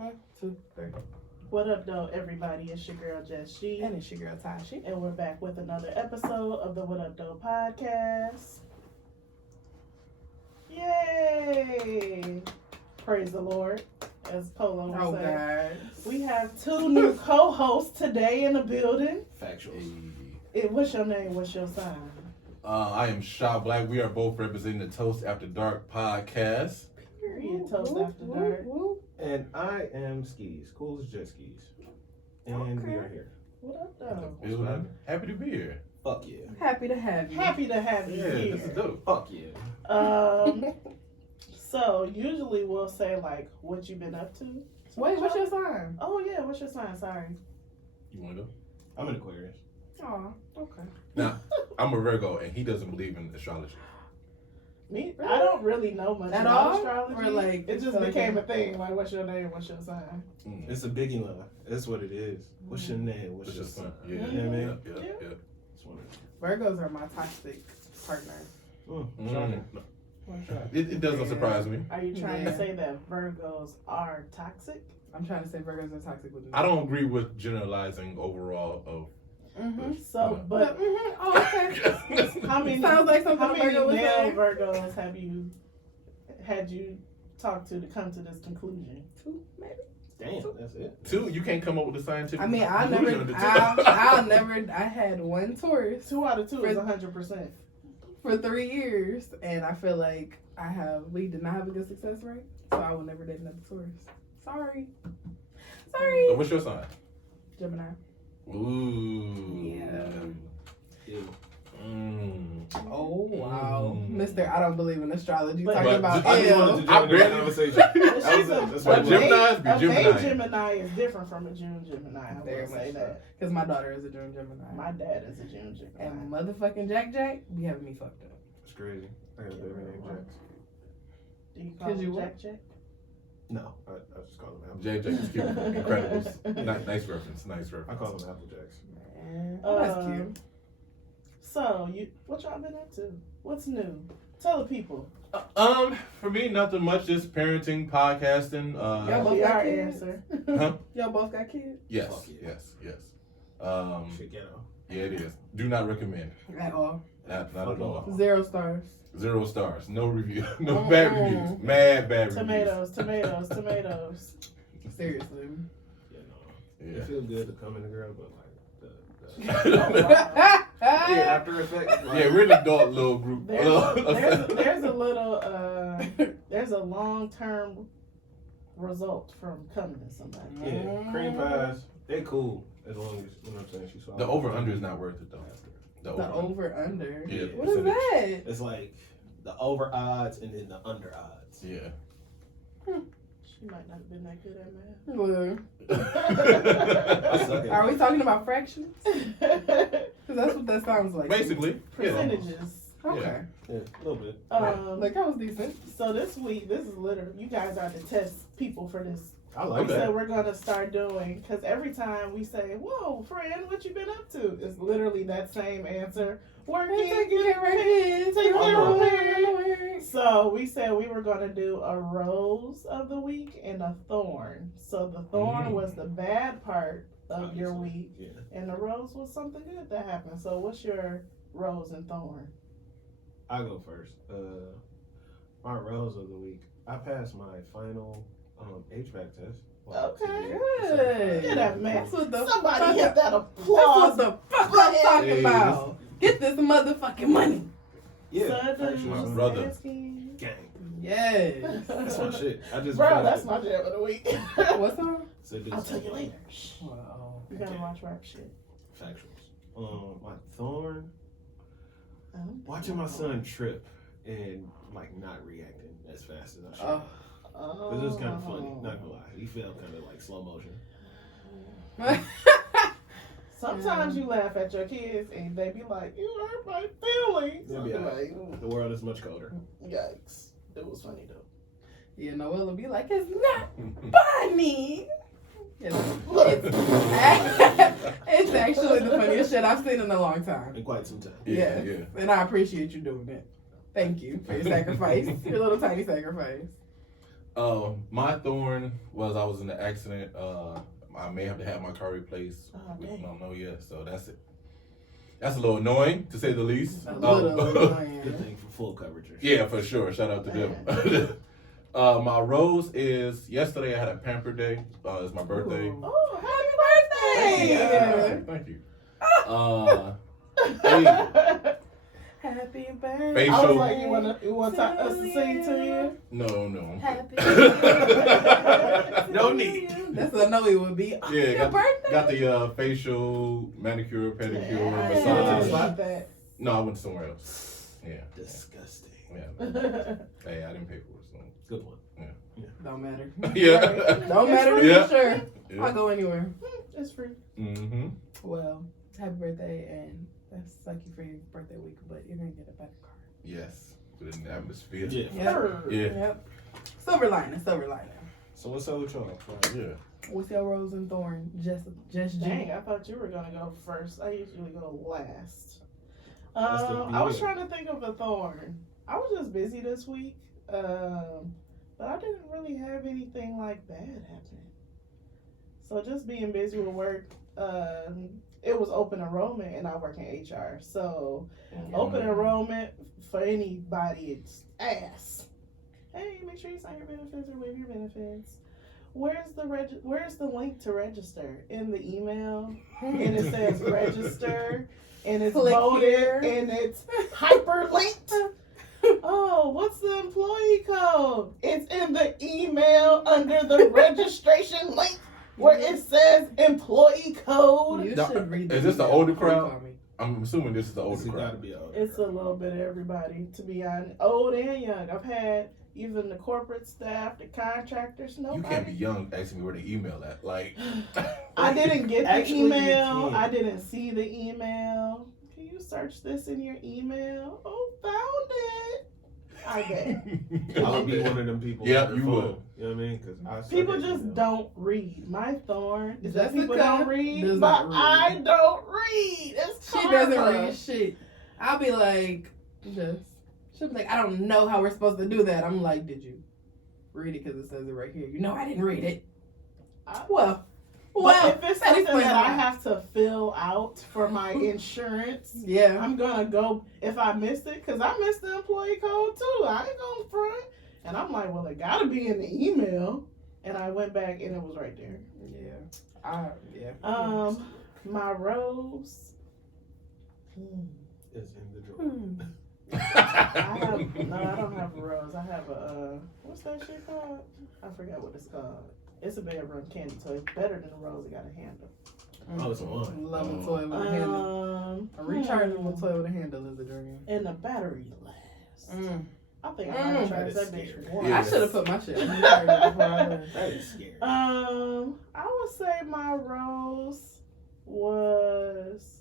1, 2, 3. What up, though, everybody? It's your girl, Jess G. And it's your girl, Tashi. And we're back with another episode of the What Up, Though podcast. Yay! Praise the Lord, as Polo would say. God. We have 2 new co-hosts today in the building. Factuals. What's your name? What's your sign? I am Shaw Black. We are both representing the Toast After Dark podcast. Period. Toast After Dark. And I am Skis. Cool as Jet Skis. And we are here. What up, though? Happy to be here. Fuck yeah. Happy to have you. Happy to have you Yeah, here. this is dope. Fuck yeah. So usually we'll say like what you been up to. So Wait, what's your sign? Oh yeah, what's your sign? Sorry. You want to go? I'm an Aquarius. Aw, okay. Now, I'm a Virgo, and he doesn't believe in astrology. Me? Really? I don't really know much At about all? astrology. Or, like, it just like became a thing. Like, what's your name? What's your sign? It's a biggie love. That's what it is. What's your name? What's your sign? Yeah, You know what I mean? yeah. That's what it is. Virgos are my toxic partner. Shocking. It doesn't surprise me. Are you trying Yeah. to say that Virgos are toxic? I'm trying to say Virgos are toxic with me. I don't agree with generalizing overall of. Mm-hmm. So, but Oh, okay. how many? Sounds like something How a many Virgo would male say. Virgos have you had you talked to come to this conclusion? 2, maybe. Damn, that's it. 2, you can't come up with a scientific. I mean, I had 1 Taurus 2 out of 2 is 100%. for 3 years, and I feel like we did not have a good success rate, so I will never date another Taurus. Sorry. So what's your sign? Gemini. Ooh. Yeah. Ew. Oh wow, Mm. Mister, I don't believe in astrology. But- Talking about I just wanted to ill. I join the barely- conversation. But That's But what Geminis be a May Gemini. Gemini is different from a June Gemini. I Very will say much that. Because my daughter is a June Gemini. My dad is a June Gemini. And motherfucking Jack be having me fucked up. It's crazy. I got a baby named Jax. Do you call Cause you him what? Jack? No, I just call him Apple. JJ is cute. Incredibles. Nice reference. Nice reference. I call him Apple Jacks. Man, that's cute. So what y'all been up to? What's new? Tell the people. For me, nothing much. Just parenting, podcasting. Y'all both Be got our kids? answer. Huh? Y'all both got kids? Yes, Fuck yeah. yes. Shit ghetto. Yeah, it is. Do not recommend. At all. Not at all. 0 stars. 0 stars. No review. No bad reviews. Mad bad Tomatoes. Tomatoes. Seriously. Yeah, no. reviews. It feels good to come in the girl, but like Oh, Yeah. wow. yeah, after effects. Like, Yeah, we're an adult little group. There's a little there's a long-term result from coming to somebody. yeah, cream pies, they cool as long as you know what I'm saying. She swallows. The over-under is not worth it, though. The over under. Yeah, What is that? It's like the over odds and then the under odds. Yeah. She might not have been that good at math. Well, I suck at are we it. talking about fractions? Because that's what that sounds like. Basically. Yeah. Percentages. Okay. Yeah, a little bit. Like, that was decent. So this week, this is literally, you guys are to test people for this. I like We Okay. that. said we're going to start doing, because every time we say, whoa, friend, what you been up to? It's literally that same answer. Working, Taking care of our kids. Taking care of my parents. So we said we were going to do a rose of the week and a thorn. So the thorn was the bad part of your week, Yeah. and the rose was something good that happened. So what's your rose and thorn? I go first. My rose of the week. I passed my final HVAC test. Okay. Good. Get that man. That's what the Somebody fuck- hit that That's applause. what the fuck I'm talking Hey, about. Get this motherfucking money. Yeah. Sudden actually, My son. brother. asking. Gang. Yes. That's my shit. I just. Bro, passed that's it. my jam of the week. What's on? So this- I'll tell you later. Shh. Wow. You gotta watch rap shit. Factuals. My thorn. Watching my son trip and like not reacting as fast as I should. Oh. This is kind of funny. Not gonna lie. He felt kind of like slow motion. Sometimes you laugh at your kids and they be like, "You hurt my feelings." They'll I'll be be alright. like, The world is much colder. "Yikes!" It was funny though. Yeah, Noelle will be like, it's not funny. It's actually the funniest shit I've seen in a long time. In quite some time. Yeah, Yes. yeah. And I appreciate you doing it. Thank you for your sacrifice. Your little tiny sacrifice. My thorn was I was in an accident. I may have to have my car replaced. Oh, We dang. don't know yet, so that's it. That's a little annoying to say the least. A little But- Good annoying. thing for full coverage. yeah, for sure. Shout out to them. My rose is yesterday. I had a pamper day. It's my birthday. Ooh. Oh, happy birthday! Yeah. Thank you. Hey, Happy birthday. Facial- I was like, you want us to sing to you? no. Happy No need. That's what I know it would be. Oh, Yeah, your birthday. got the facial manicure, pedicure, Yeah. massage. About that. No, I went somewhere else. Yeah. Disgusting. Yeah. Hey, I didn't pay for it. So. Good one. Don't matter. Yeah. Don't matter. Yeah. For sure. Yeah. I'll go anywhere. It's free. Mm-hmm. Well, happy birthday, and that's lucky for your birthday week, but you're gonna get a better car. Yes. Put it in the atmosphere. Yeah. Yep. Yeah. Yep. Silver lining. So what's up with y'all? Yeah. What's your rose and thorn? Just Dang, G. I thought you were gonna go first. I usually go last. That's the I was beauty. trying to think of a thorn. I was just busy this week, but I didn't really have anything like bad happening. So just being busy with work. It was open enrollment, and I work in HR. So open enrollment for anybody, it's ass. Hey, make sure you sign your benefits or waive your benefits. Where's the link to register in the email? And it says register, and it's Click voted, here. and it's hyperlinked. Oh, what's the employee code? It's in the email under the registration link where it says employee code. You Now, should read. is this the older crowd? for me. I'm assuming this is the older It's gotta crowd. be old. It's a little bit of everybody, to be honest, old and young. I've had even the corporate staff, the contractors. You can't be Nobody. young asking me where the email at. Like, I didn't get the Actually, you email. can. I didn't see the email. Can you search this in your email? Oh, found it. I bet. I would be one of them people. Yeah, on their you phone. would. You know what I mean? Because I suck People at just email. don't read. My thorn is that Jessica people don't read, does but not read. I don't read. It's She karma. doesn't read shit. I'll be like, she'll be like, I don't know how we're supposed to do that. I'm like, did you read it? Because it says it right here. You know, I didn't read it. Well, But if it's that something explains that a I lot. have to fill out for my insurance, Yeah. I'm gonna go if I missed it, because I missed the employee code too. I ain't gonna front. And I'm like, well, it gotta be in the email. And I went back and it was right there. Yeah. My rose. It's in the drawer. I don't have a rose. I have a what's that shit called? I forgot what it's called. It's a bedroom candy toy. It's better than a rose. It got a handle. Oh, it's a wine. Love a toy with a handle. A rechargeable toy with a handle is a dream. And the battery lasts. I think I'm Mm. gonna charge That is that bitch scary. once. Yeah. I should have put my shit on the charger before I left. That is scary. I would say my rose was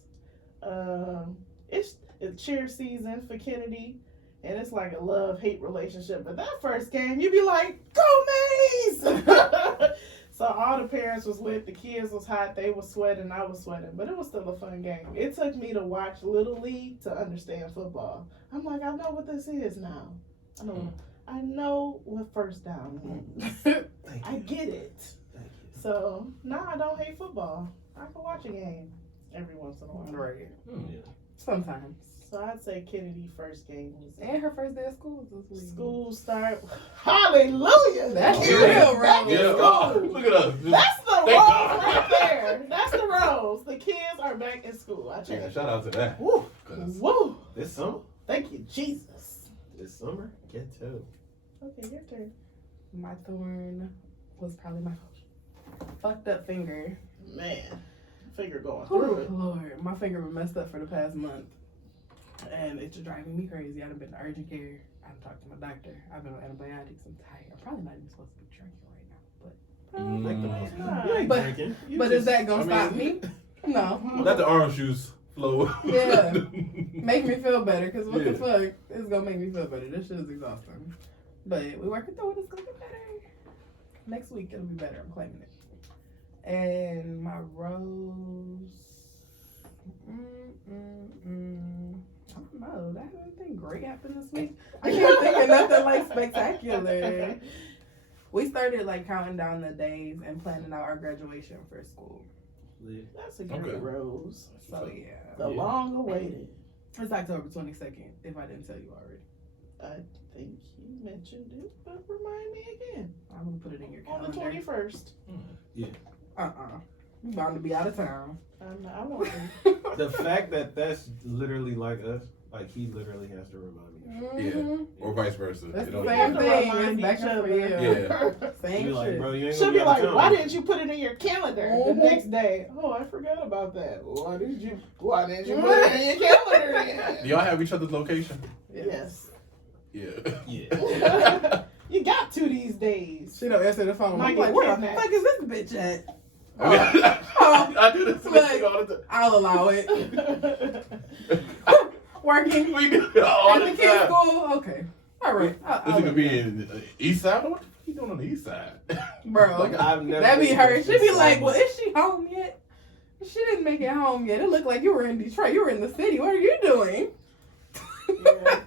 it's cheer season for Kennedy, and it's like a love-hate relationship. But that first game, you'd be like, "Go Maze!" So all the parents was lit, the kids was hot, they was sweating, I was sweating, but it was still a fun game. It took me to watch Little League to understand football. I'm like, I know what this is now. I know what first down means. Thank I you. get it. Thank you. So, I don't hate football. I can watch a game every once in a while. Right. Yeah. Sometimes. So, I'd say Kennedy first game was And her first day of school was this week. school start. Hallelujah! That's Yeah. real, Back right? in Yeah. school. Oh, look at us. That's the Thank rose God. right there. That's the rose. The kids are back in school. I Yeah, checked. shout out to that. Woo! 'Cause Woo! This summer? Thank you, Jesus. This summer? Get to. Okay, your turn. My thorn was probably my fucked up finger. Man, finger going Oh, through it. Lord, my finger been messed up for the past month. And it's driving me crazy. I've been to urgent care. I've talked to my doctor. I've been on antibiotics. I'm tired. I'm probably not even supposed to be drinking right now. Like the Mm. most You ain't But- drinking. You But just- is that gonna I stop mean- me? No. Let the orange juice flow. Yeah. Make me feel better, because what the Yeah. fuck? It's gonna make me feel better. This shit is exhausting. But we working through it. It's gonna get better. Next week it'll be better. I'm claiming it. And my rose. I don't know. That anything great happened this week? I can't think of nothing like spectacular. We started like counting down the days and planning out our graduation for school. That's a great rose. So yeah, The long awaited. it's October 22nd. If I didn't tell you already, I think you mentioned it, but remind me again. I'm gonna put it in your On calendar. the 21st. You bound to be out of town. I won't. The fact that that's literally like us, like he literally has to remind me. Yeah. Or vice versa. That's It the don't same even- thing. Remind It's back each and other. forth. Yeah. Same Be like, shit. bro, you ain't She'll gonna be out like, of town. why didn't you put it in your calendar the Mhm. next day? Oh, I forgot about that. Why didn't you put it in your calendar then? Do y'all have each other's location? Yes. Yeah. Yeah. You got to these days. She don't answer the phone. Might I'm get like, where the kidnapped. fuck is this bitch at? I do this Like- all the time. I'll allow it. Working We do it all at the the kids' time. school. Okay. All right. This nigga be in East Side. What the fuck you doing on the East Side? Bro. Like, I've never. That be been her. to She be this like, side. well, is she home yet? She didn't make it home yet. It looked like you were in Detroit. You were in the city. What are you doing? Yeah.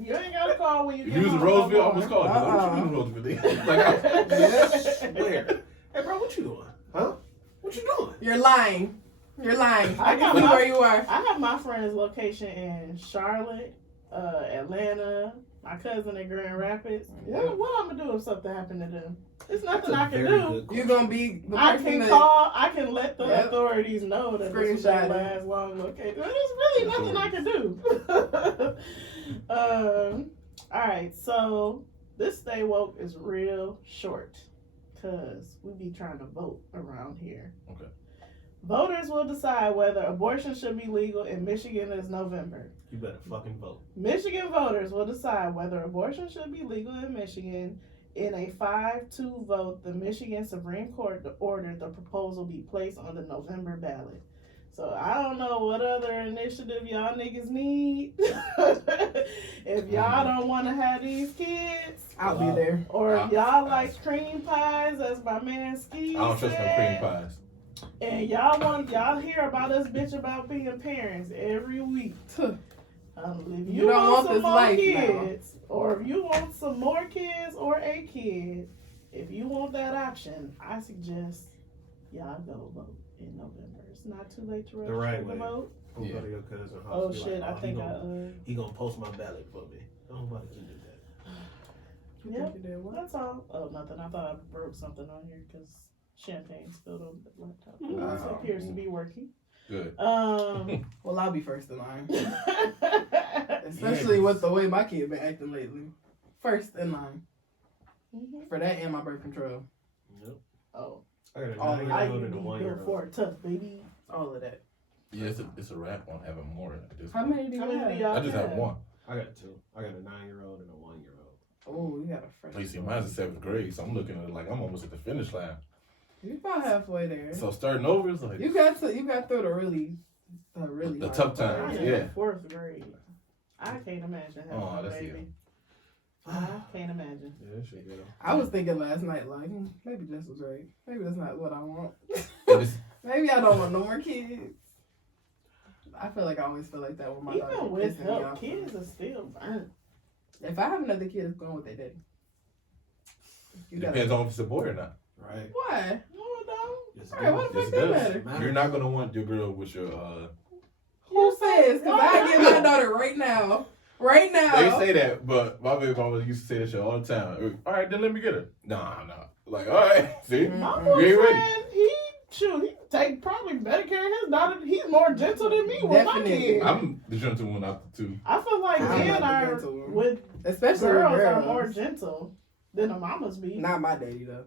You ain't got to call when you If get you was in home no Roseville, I more. was calling. Like, what you doing in Roseville? Like, Where? Hey, bro, what you doing? Huh? What you doing? You're lying. You're lying. I I got can see my- where you are. I have my friend's location in Charlotte, Atlanta, my cousin in Grand Rapids. What I'm gonna do if something happened to them? There's nothing I can do. You're gonna be the I person can that call. I can let the Yep. authorities know that this was Screenshot their it. last long location. There's really nothing I can do. All right, so this Stay Woke is real short because we be trying to vote around here. Okay. Voters will decide whether abortion should be legal in Michigan this November. You better fucking vote. Michigan voters will decide whether abortion should be legal in Michigan. In a 5-2 vote, the Michigan Supreme Court ordered the proposal be placed on the November ballot. So I don't know what other initiative y'all niggas need. If y'all don't want to have these kids, I'll be there. or if y'all like cream pies, as my man Ski I don't trust no cream said, pies. and y'all hear about us bitch about being parents every week. If you, You don't want some this more life kids, or if you want some more kids or a kid, if you want that option, I suggest y'all go vote in November. It's not too late to The right register to way. vote. Don't Yeah. go to your cousin's house. Oh be shit! like, I think he gonna post my ballot for me. Nobody can do that. Yep. You did what? That's all. Oh, nothing. I thought I broke something on here because champagne spilled on the laptop. Oh. It appears to be working. Good. Well, I'll be first in line. Especially with the way my kid been acting lately. First in line. Mhm. For that and my birth control. Yep. Oh, I got a Oh, 9-year-old and a built 1-year-old. for it tough, baby. All of that. Yeah, it's a wrap on having more than this. How many do you How many have? do y'all I just have one. I got 2. I got a 9-year-old and a 1-year-old. Oh, you got a fresh. You see, mine's in 7th grade, so I'm looking at it like I'm almost at the finish line. You about halfway there. So starting over is like You got through the really the hard tough part. times. I'm Yeah. in 4th grade. I can't imagine having Oh, a that's baby. I can't imagine. Yeah, that shit good. I was thinking last night, like, maybe Jess was right. Maybe that's not what I want. And it's- Maybe I don't want no more kids. I feel like I always feel like that with my daughter. Even with pissing me help, off. kids are still burnt. If I have another kid, it's going with their daddy. You it gotta. depends on if it's a boy or not. Right. Why? No, it don't. Yes, Alright, what the Yes, fuck it that does. matter? You're not gonna want your girl with your Who says? Because I get my daughter right now. Right now. They say that, but my baby mama used to say that shit all the time. All right, then let me get her. Nah. Like, all right, see, My Mm-mm. You ain't ready. boyfriend, he take probably better care of his daughter. He's more gentle than me with my Definitely. kids. I'm the gentle one out the two. I feel like I'm men not the are gentle one. with Especially girls with are more gentle than the mamas be. Not my daddy though.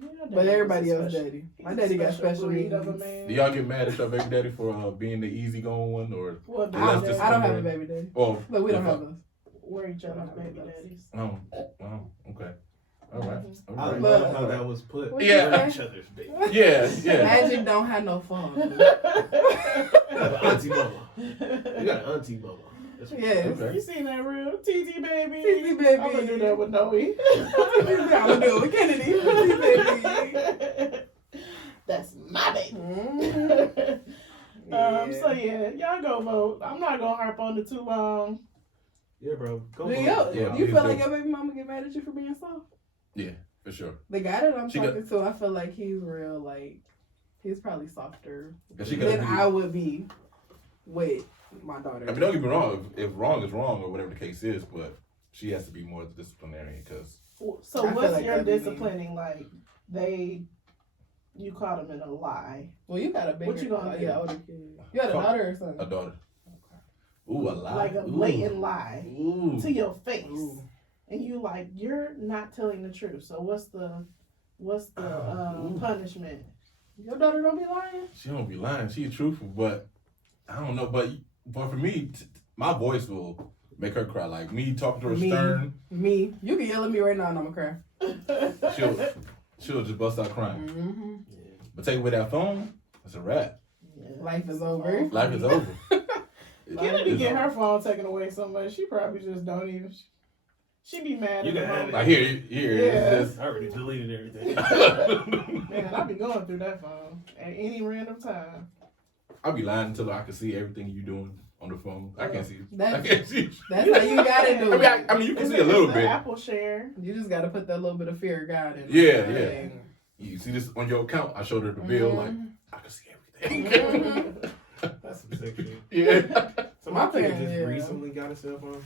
Yeah, But daddy everybody was a else special- daddy. he's My a daddy got special breed needs. of a man. Do y'all get mad at your baby daddy for being the easygoing one, or What I I Let's baby just- don't, I don't have a wondering. baby daddy. oh, Look, we don't if I- have those. We're each other's I don't baby have those. daddies. okay, all right, Mhm. all I right. love how that was put. What Yeah. you Each say? other's baby. Yeah. Magic don't have no phone. You have an auntie mama. You got an auntie mama. That's what- Yes. Okay. You seen that real TT baby? TT baby. I'm gonna do that with Noe. I'm gonna do it with Kennedy. Baby. That's my baby. Mhm. So yeah, y'all go vote. I'm not gonna harp on it too long. Yeah, bro. Go Do vote. you, Yeah, you please feel do. like your baby mama get mad at you for being soft? Fair For sure. The guy that I'm She talking to, I feel like he's real, like, he's probably softer She than gotta be- I would be with my daughter. I mean, don't get me wrong. If wrong is wrong or whatever the case is, but she has to be more disciplinary because. So I feel what's like your that'd be me. disciplining? Like you caught them in a lie. Well, you got a bigger, What you gonna do? yeah, older kid. You had a daughter or something? A daughter. Ooh, a lie. Like a blatant lie Ooh. to your face. Ooh. And you like, you're not telling the truth. So what's the punishment? Your daughter don't be lying? She don't be lying. She's truthful, but I don't know. But for me, my voice will make her cry. Like me talking to her stern. Me. You can yell at me right now and I'm going to cry. She'll just bust out crying. Mm-hmm. But take away that phone, that's a wrap. Yeah. Life is over. Life is over. Kennedy get her phone taken away so much, she probably just don't even. She be mad You at the can have moment. Like here. Yeah. It's I already deleted everything. Man, I be going through that phone at any random time. I'll be lying until I can see everything you doing on the phone. I can't see it. I That's, can't see. that's how you got to do it. I mean, you can Is see it- a little it's the bit. Apple share. You just got to put that little bit of fear of God in it. Yeah, yeah. Like, You see this on your account? I showed her the bill. Like I can see everything. Mhm. That's some sick shit. Yeah. So my My kid parents, just yeah. recently got a cell phone.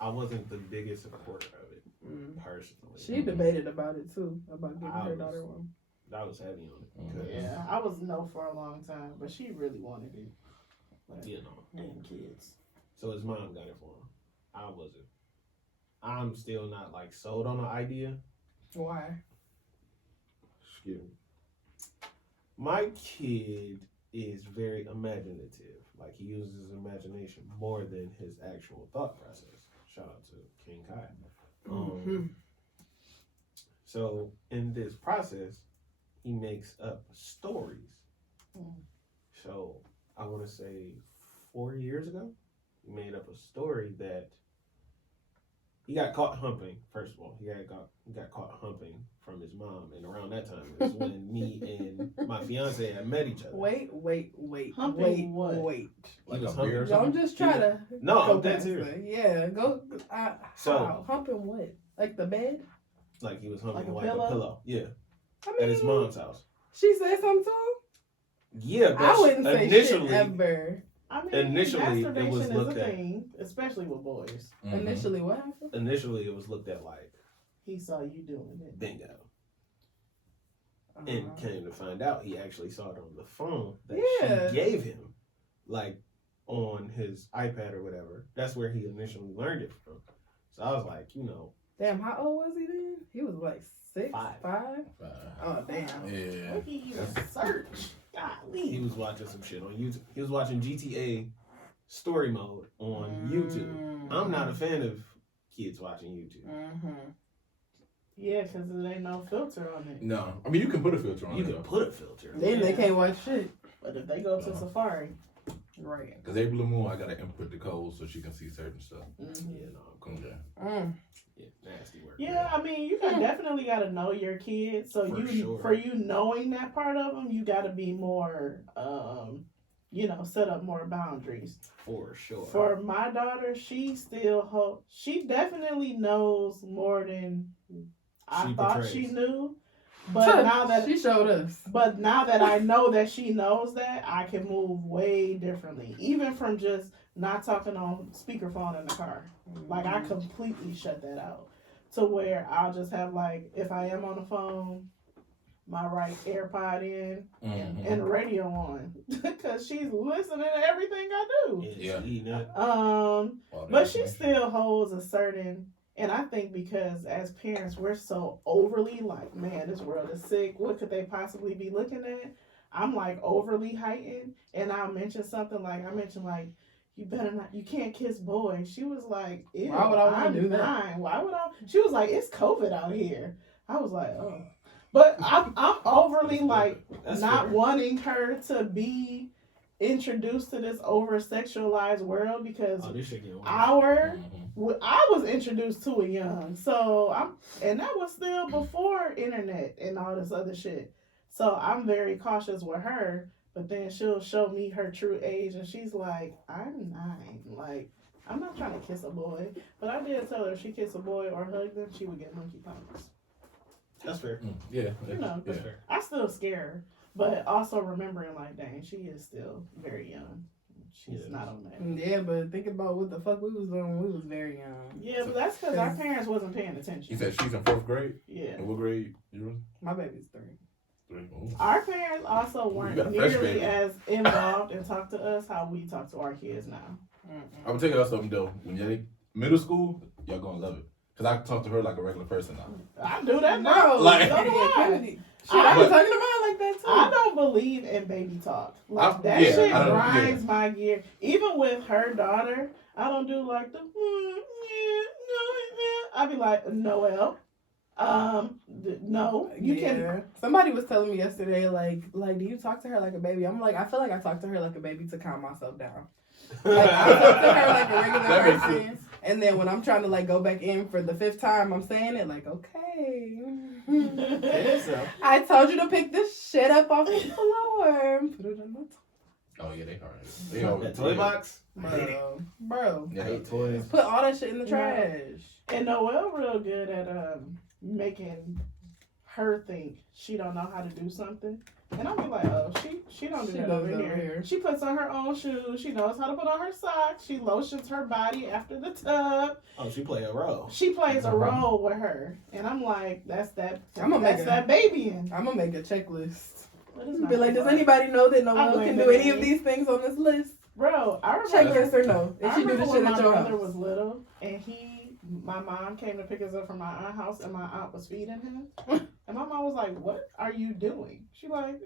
I wasn't the biggest supporter of it Mm. personally. She debated about it too, about giving I her was- daughter one. I was heavy on it because Yeah, I was no for a long time, but she really wanted it. But you know. damn kids. So his mom got it for him. I wasn't. I'm still not like sold on the idea. Why? Excuse me. My kid is very imaginative. Like he uses his imagination more than his actual thought process. Shout out to King Kai. Mhm. So in this process, he makes up stories. Mm. So I want to say 4 years ago, he made up a story that he got caught humping. First of all, he got caught humping from his mom, and around that time is when me and my fiance had met each other. Wait. Humping what? Wait. Like He a was beer or Don't something? just try to. No, go I'm dead past serious. it. Yeah, go. So- How? Humping what? Like the bed? Like he was Like humping a like pillow? a pillow. Yeah, I mean, at his mom's house. She said something to him? Yeah, but I wouldn't say initially, shit ever. I mean, Initially, it masturbation was is looked a at- thing, especially with boys. Mhm. Initially, what happened? initially it was looked at like He saw you doing it. bingo, Uh-huh. and came to find out he actually saw it on the phone that Yeah. she gave him, like on his iPad or whatever. That's where he initially learned it from. So I was like, Damn, how old was he then? He was like 6, 5. 5? Oh, damn. Yeah. Look at you search. Golly. he was watching some shit on YouTube. He was watching GTA story mode on YouTube. I'm not a fan of kids watching YouTube. Mm-hmm. Yeah, because there ain't no filter on it. No, I mean you can put a filter on You it can though. put a filter. Then they Yeah. can't watch shit. But if they go to No. Safari, Right. Because every blue moon, I gotta input the code so she can see certain stuff. Yeah, no, I'm cool. Okay. Yeah, nasty work. yeah, I mean, you definitely got to know your kids. So For you, sure. for you knowing that part of them, you got to be more, set up more boundaries. For sure. For my daughter, she still she definitely knows more than I She thought portrays. she knew. But now that she showed us. But now that I know that she knows that, I can move way differently. Even from just not talking on speakerphone in the car. Like, I completely shut that out. To where I'll just have, like, if I am on the phone, my right AirPod in Mhm. and the radio on. Because she's listening to everything I do. Yeah. She eating it. All that But she information. still holds a certain, and I think because as parents we're so overly like, man, this world is sick. What could they possibly be looking at? I'm like overly heightened, and I'll mention something like you better not, you can't kiss boys. She was like, ew, Why would I wanna I'm do that? 9. Why would I? She was like, it's COVID out here. I was like, oh, but I'm overly like That's not fair. wanting her to be introduced to this over sexualized world because Oh, this shit getting weird. our Mhm. I was introduced to it young, so and that was still before internet and all this other shit. So I'm very cautious with her, but then she'll show me her true age, and she's like, "I'm 9." Like, I'm not trying to kiss a boy, but I did tell her if she kissed a boy or hugged them, she would get monkeypox. That's fair. Yeah. You know, Yeah. That's fair. I still scare her, but also remembering like, dang, she is still very young. She's Yes. not on that. Yeah, but think about what the fuck we was doing when we was very young. Yeah, but that's because our parents wasn't paying attention. You said she's in 4th grade? Yeah. In what grade? You in? My baby's 3. 3. Ooh. Our parents also weren't got a fresh nearly baby. as involved and talked to us how we talk to our kids now. I'm gonna tell y'all something though. When you're in middle school, y'all gonna love it. Cause I can talk to her like a regular person now. I do that now. Bro, Like- so do I. Shit, I I was but- talking about it like that too. I don't believe in baby talk. Like, that yeah, shit I don't- grinds my gear. Even with her daughter, I don't do like the I be like, Noelle, no, you can. Somebody was telling me yesterday, like, do you talk to her like a baby? I'm like, I feel like I talk to her like a baby to calm myself down. Like, I talk to her like a regular That makes person, and then when I'm trying to like go back in for the 5th time, I'm saying it like, okay. So. I told you to pick this shit up off the floor and put it on the Oh yeah, they hard. They always That toy box. bro. Yeah. I hate toys. Put all that shit in the No. trash. And Noelle real good at making her think she don't know how to do something. And I'll be like, oh, she don't do She that does over that here. over here. She puts on her own shoes. She knows how to put on her socks. She lotions her body after the tub. Oh, she play a role. She plays a role with her. And I'm like, that's that baby in. I'm gonna make a checklist. But it's not Be like, that does far. anybody know that I Noelle blame can the do any of baby. these things on this list? Bro, I Check remember. yes or no. If I she do remember the when shit my at your brother house. was little, and my mom came to pick us up from my aunt's house, and my aunt was feeding him, and my mom was like, "What are you doing?" She like,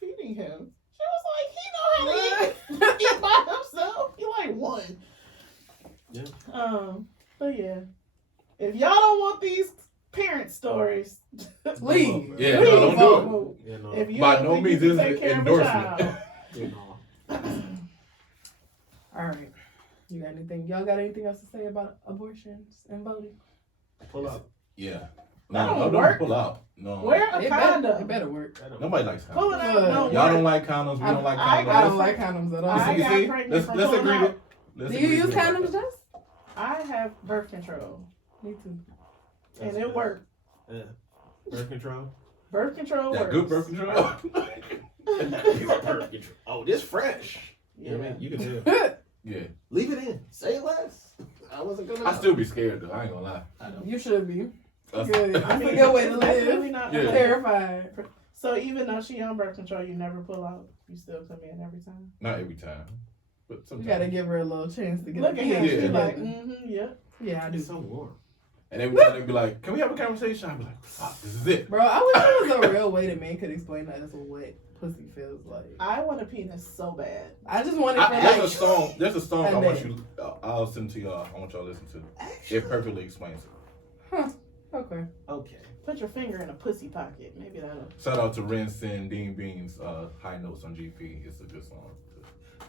feeding him. She was like, "He know how to eat by himself. He like 1." Yeah. But yeah, if y'all don't want these parent stories, Leave. Yeah, leave. no, don't do Yeah, no. If you By don't no think means you this can is take care of a endorsement. child. You know. All right. You got anything? Y'all got anything else to say about abortions and voting? Pull up. Yeah. That No, don't don't work. pull out. No. Wear a It condom. better work. Nobody likes Pull it condoms. out. Look, Don't Y'all work. don't like condoms. We don't like I condoms. I don't like condoms at all. I You got see? pregnant from Let's pulling agree out. to. let's Do you agree use to that. condoms, Jess? I have birth control, Me too. and it worked. Yeah. Birth control. Birth control That works. good birth control. You are birth control. Oh, this fresh. Yeah. You know what I mean? You can tell. Yeah. Leave it in. Say less. I wasn't gonna. I still be scared though. I ain't gonna lie. I don't. You should be. That's- Good. I That's mean, a good way to that's really live. not Yeah. Terrified. So even though she on birth control, you never pull out. You still come in every time. Not every time, but You sometimes. gotta give her a little chance to get Look her at him. Yeah. She's together. like, yeah. Yeah, I do. It's so warm. And every time they be like, "Can we have a conversation?" I be like, "Fuck, this is it." Bro, I wish there was a real way that men could explain to us what pussy feels like. I want a penis so bad. I just want it for There's a like. song. There's a song And I want then- you. I'll send to y'all. I want y'all to listen to. Actually. It perfectly explains it. Okay. Okay. Put your finger in a pussy pocket. Maybe that'll. Shout out to Ren Sin, Dean Beans, High Notes on GP. It's a good song.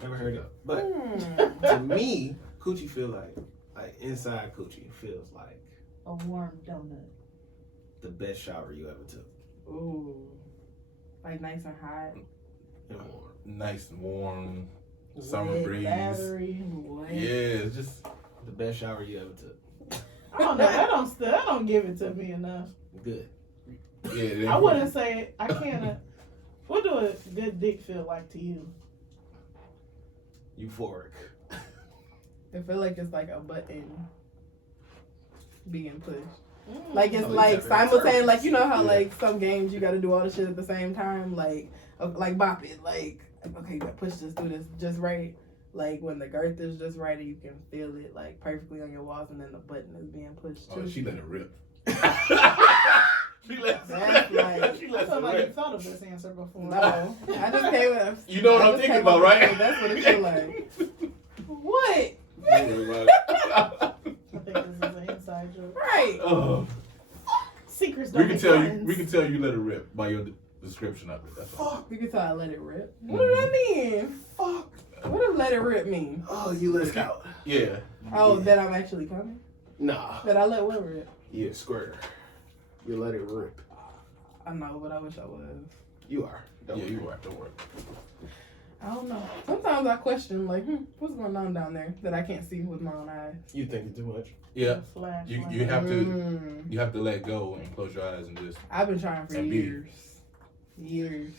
Never heard it. But Hmm. to me, coochie feel like inside coochie feels like A warm donut. the best shower you ever took. Ooh. Like nice and hot. And warm. Nice and warm summer Wet breeze. battery. What? Yeah, it's just The best shower you ever took. I don't know. That don't give it to me enough. Good. yeah. I wouldn't say I can't. What do a good dick feel like to you? Euphoric. I feel like it's like a button being pushed. Mm. Like it's Oh, like yeah, simultaneous. Like you know how yeah. like some games you got to do all the shit at the same time. Like bop it. Like okay, you got to push this through this just right. Like when the girth is just right and you can feel it like perfectly on your walls, and then the button is being pushed too. Oh, she let it rip. She let That's like- she I let feel it like you rip. thought of this answer before. No, I just came with. You know what I I'm just thinking came about, up with right? it. That's what it feel like. What? I think this is an inside joke. Right. Oh, Secrets don't we can make tell you. friends. We can tell you let it rip by your description of it. That's all. You can tell I let it rip. What does that mean? Fuck. What does let it rip mean? Oh, you let it out. Yeah. Oh, Yeah. that I'm actually coming? Nah. That I let what rip? You a squirter. You let it rip. I know, but I wish I was. You are. Don't Yeah, worry. you are. Don't worry. I don't know. Sometimes I question, like, what's going on down there that I can't see with my own eyes? You thinking too much? Yeah. Flash. You have to let go and close your eyes and just. I've been trying for And be. years.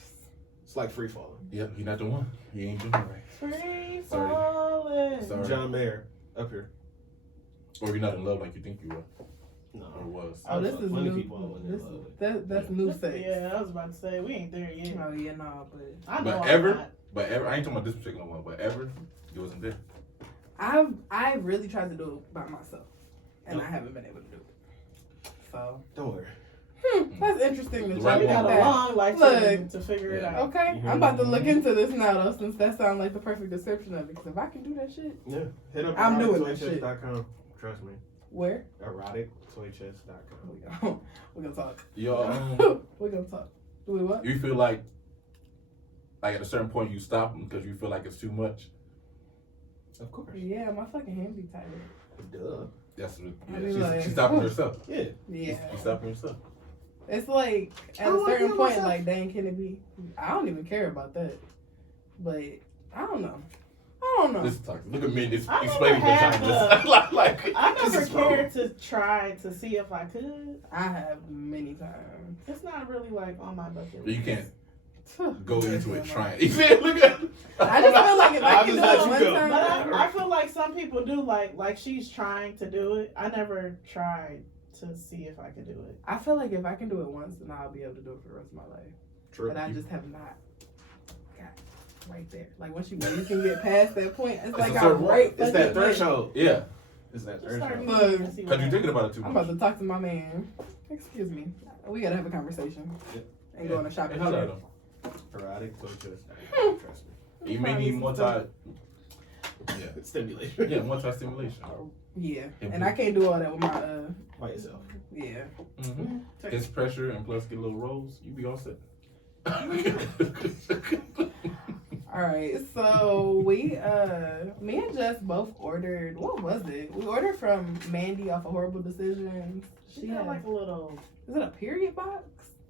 It's like free falling. Yep, you're not the one. You ain't doing it right. Free Sorry. falling. Sorry. John Mayer, up here. Or you're not in love like you think you were No. or was. Oh, this is Plenty new. people I wasn't in love with. That's new sex. Yeah, I was about to say we ain't there yet. Oh yeah, no, but I know But I'm ever? not. But ever, I ain't talking about this particular one, but ever, you wasn't there. I really tried to do it by myself, and I haven't been able to do it. So Don't worry. that's interesting to The try right We to got a that. long life Look. to figure it Yeah. out. Okay, You hear I'm about to me? look into this now though, since that sounds like the perfect description of it. Because if I can do that shit, Yeah. Hit up I'm doing that shit. erotictoychest.com. Trust me. where? Erotictoychest.com. We're gonna talk. Y'all, We're gonna talk. Do we what? you feel like at a certain point you stop because you feel like it's too much. Of course. Yeah, my fucking hand be tired. Duh. That's what. I Yeah, mean, like- she's stopping herself. Yeah. Yeah. She's stopping herself. It's like at I a don't wanna certain kill point, myself. like, dang, can it be? I don't even care about that. But I don't know. I don't know. This is toxic. Look at me. This I never explaining the had time. like, I this never is wrong. cared to try to see if I could. I have many times. It's not really like on my bucket But you list. can't go into it Yes, trying. You see, look at. I just feel like if I I'll can do just let it you one go. time, But I feel like some people do like she's trying to do it. I never tried to see if I could do it. I feel like if I can do it once, then I'll be able to do it for the rest of my life. True. But I just have not got right there. Like once you can get past that point, it's like a I'm certain right. It's fucking that there. threshold. Yeah, It's that Just start threshold. using it and see what because you're thinking happens. about it too I'm much. about to talk to my man. Excuse me. We gotta have a conversation. And go on a shopping Hey, holla at trip. him. Erotictoychest.com. Trust me. You may need more time. Yeah, Stimulation. yeah, more time stimulation. Yeah. And I can't do all that with my By yourself. yeah. Mm-hmm. Gets pressure and plus get a little rolls. You be all set. All right, so we me and Jess both ordered. What was it? We ordered from Mandy off of Horrible Decisions. She had like a little Is it a period box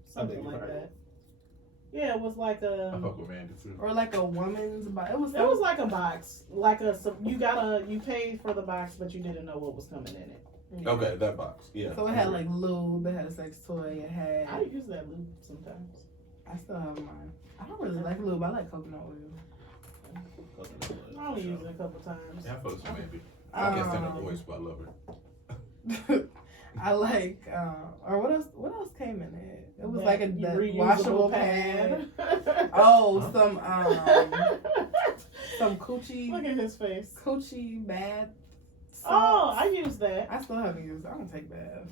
something like that. Yeah, it was like I a fuck with Mandy too. or like a woman's box? It was like a box, you paid for the box, but you didn't know what was coming in it. Yeah. Okay, that box. Yeah. So it had like lube. It had a sex toy. It had. I use that lube sometimes. I still have mine. I don't really like lube. I like coconut oil. I only use it a couple times. Yeah, I fuck with Mandy. I can't stand her voice, but I love her. I like, or what else? What else came in it? It was That like a reusable washable pad. Oh, some coochie Look at his face. bath. Oh, salts. I use that. I still haven't used. I don't take baths.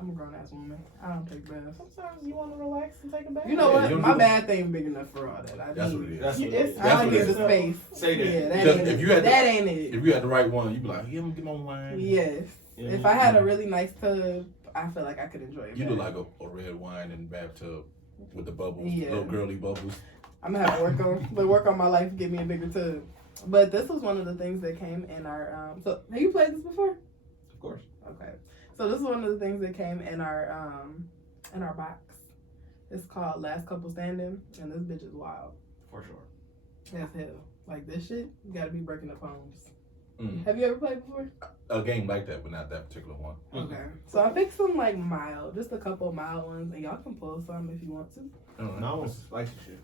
I'm a grown ass woman. I don't take baths. Sometimes you want to relax and take a bath. You know Yeah, what? you don't My do bath ain't big enough for all that. That's what it is. That's what it It's- is. I That's don't what it need is. the space. Say that. Yeah, that Just ain't if it. you had That ain't it. If you had the right one, you'd be like, yeah, I'm gonna get my wine. Yes. Yeah. If I had a really nice tub, I feel like I could enjoy it. You look like a red wine in the bathtub with the bubbles, Yeah. little girly bubbles. I'm gonna have to work on my life, get me a bigger tub. But this was one of the things that came in our so have you played this before? Of course. Okay. So this is one of the things that came in our box. It's called Last Couple Standing, and this bitch is wild. For sure. As hell. Like this shit, you gotta be breaking up homes. Mm. Have you ever played before? A game like that, but not that particular one. Okay. So I picked some like mild, just a couple of mild ones, and y'all can pull some if you want to. I don't No, know. it's spicy shit.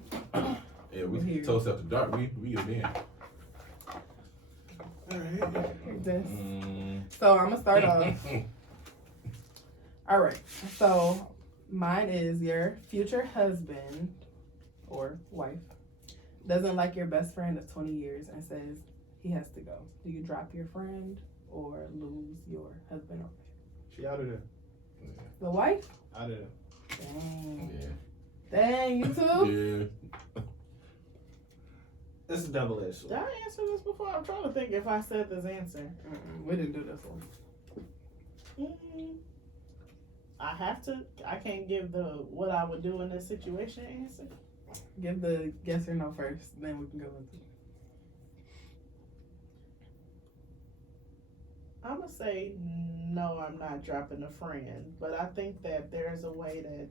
Yeah, we Here. toast after dark. We are in. Alright. Here, this. Mm. So I'm gonna start off. All right. So mine is your future husband or wife doesn't like your best friend of 20 years and says he has to go. Do you drop your friend or lose your husband or wife? She out of there. The wife? Out of there. Dang. Yeah. Dang, you too? Yeah. It's a double-edged Did sword. I answer this before? I'm trying to think if I said this answer. We didn't do this one. I can't give the what I would do in this situation answer. Give the yes or no first, then we can go into it. I'm gonna say no, I'm not dropping a friend, but I think that there's a way that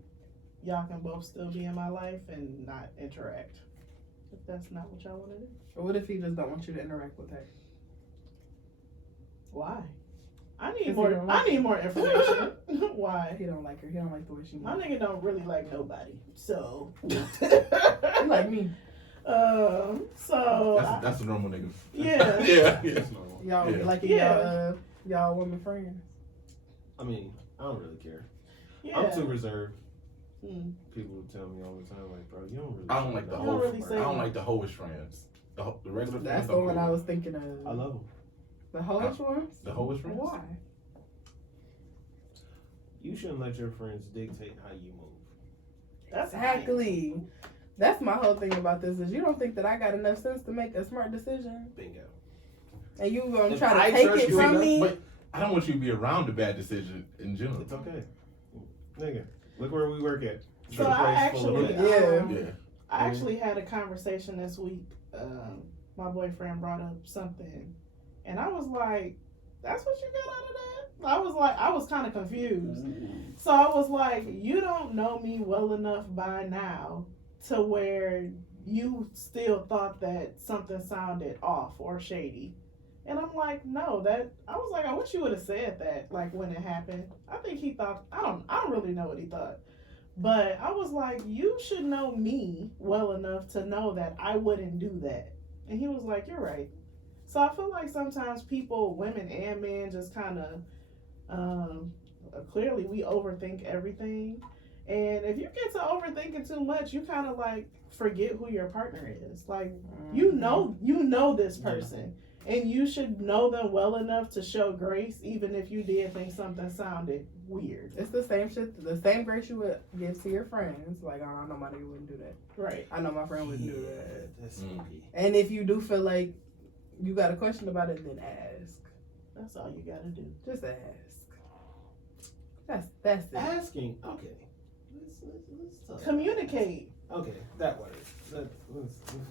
y'all can both still be in my life and not interact. If that's not what y'all want to do. Or what if he just don't want you to interact with her? Why? I need 'Cause more. he don't I like need more information. Why? He don't like her. He don't like the way she My moves. nigga don't really like nobody. So. He like me. So. That's a normal nigga. Yeah. yeah. That's normal. Y'all Yeah. like Yeah. y'all women friends. I mean, I don't really care. Yeah. I'm too reserved. Hmm. People would tell me all the time, like, bro, you don't really. I don't like the You whole. don't really say I don't that. like the hoish friends. The regular That's friends. the I'm one cool I with. was thinking of. I love them. The hoish ones. The hoish friends. Why? You shouldn't let your friends dictate how you move. That's Exactly. That's my whole thing about this is you don't think that I got enough sense to make a smart decision, Bingo. and you gonna If try I to take trust it you from enough, me. But I don't want you to be around the bad decision in general. It's okay. Nigga, look where we work at. So A I place full of actually, niggas. Yeah. Yeah. I actually had a conversation this week. My boyfriend brought up something, and I was like, "That's what you got out of that?" I was kind of confused. So I was like, "You don't know me well enough by now to where you still thought that something sounded off or shady." And I'm like, "No, that." I was like, "I wish you would have said that, like when it happened." I think he thought. I don't really know what he thought. But I was like, you should know me well enough to know that I wouldn't do that. And he was like, you're right. So I feel like sometimes people, women and men, just kind of, clearly we overthink everything. And if you get to overthinking too much, you kind of like forget who your partner is. Like, you know this person. And you should know them well enough to show grace, even if you did think something sounded weird. It's the same shit, the same grace you would give to your friends. Like, I know my nigga wouldn't do that. Right. I know my friend wouldn't do that. That's And if you do feel like you got a question about it, then ask. That's all you gotta do. Just ask. That's it. Asking. Okay. Let's talk. Communicate. Okay, that works. That's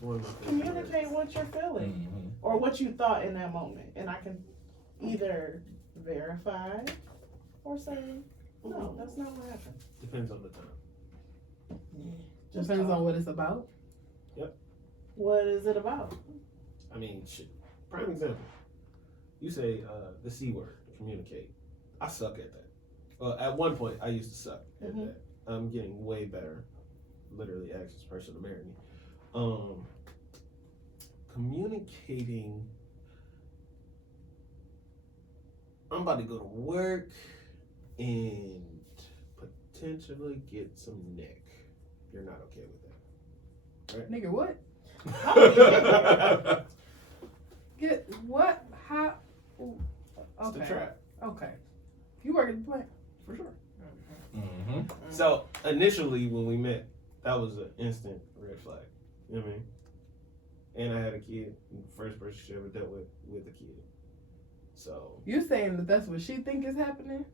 one of my favorite Communicate words. what you're feeling Mhm. or what you thought in that moment. And I can either verify or say, no, that's not what happened. Depends on the time. Just Depends talk. on what it's about. What is it about? I mean, shit. Prime example. You say the C word, communicate. I suck at that. Well, at one point, I used to suck at Mhm. that. I'm getting way better. Literally asked this person to marry me. Communicating. I'm about to go to work and potentially get some neck. You're not okay with Nigga, what? How do you Get what? How? Ooh, It's the okay. trap. Okay. You work at the plant? For sure. Mm-hmm. So initially when we met, that was an instant red flag. You know what I mean? And I had a kid. First person she ever dealt with a kid. So You saying that that's what she think is happening?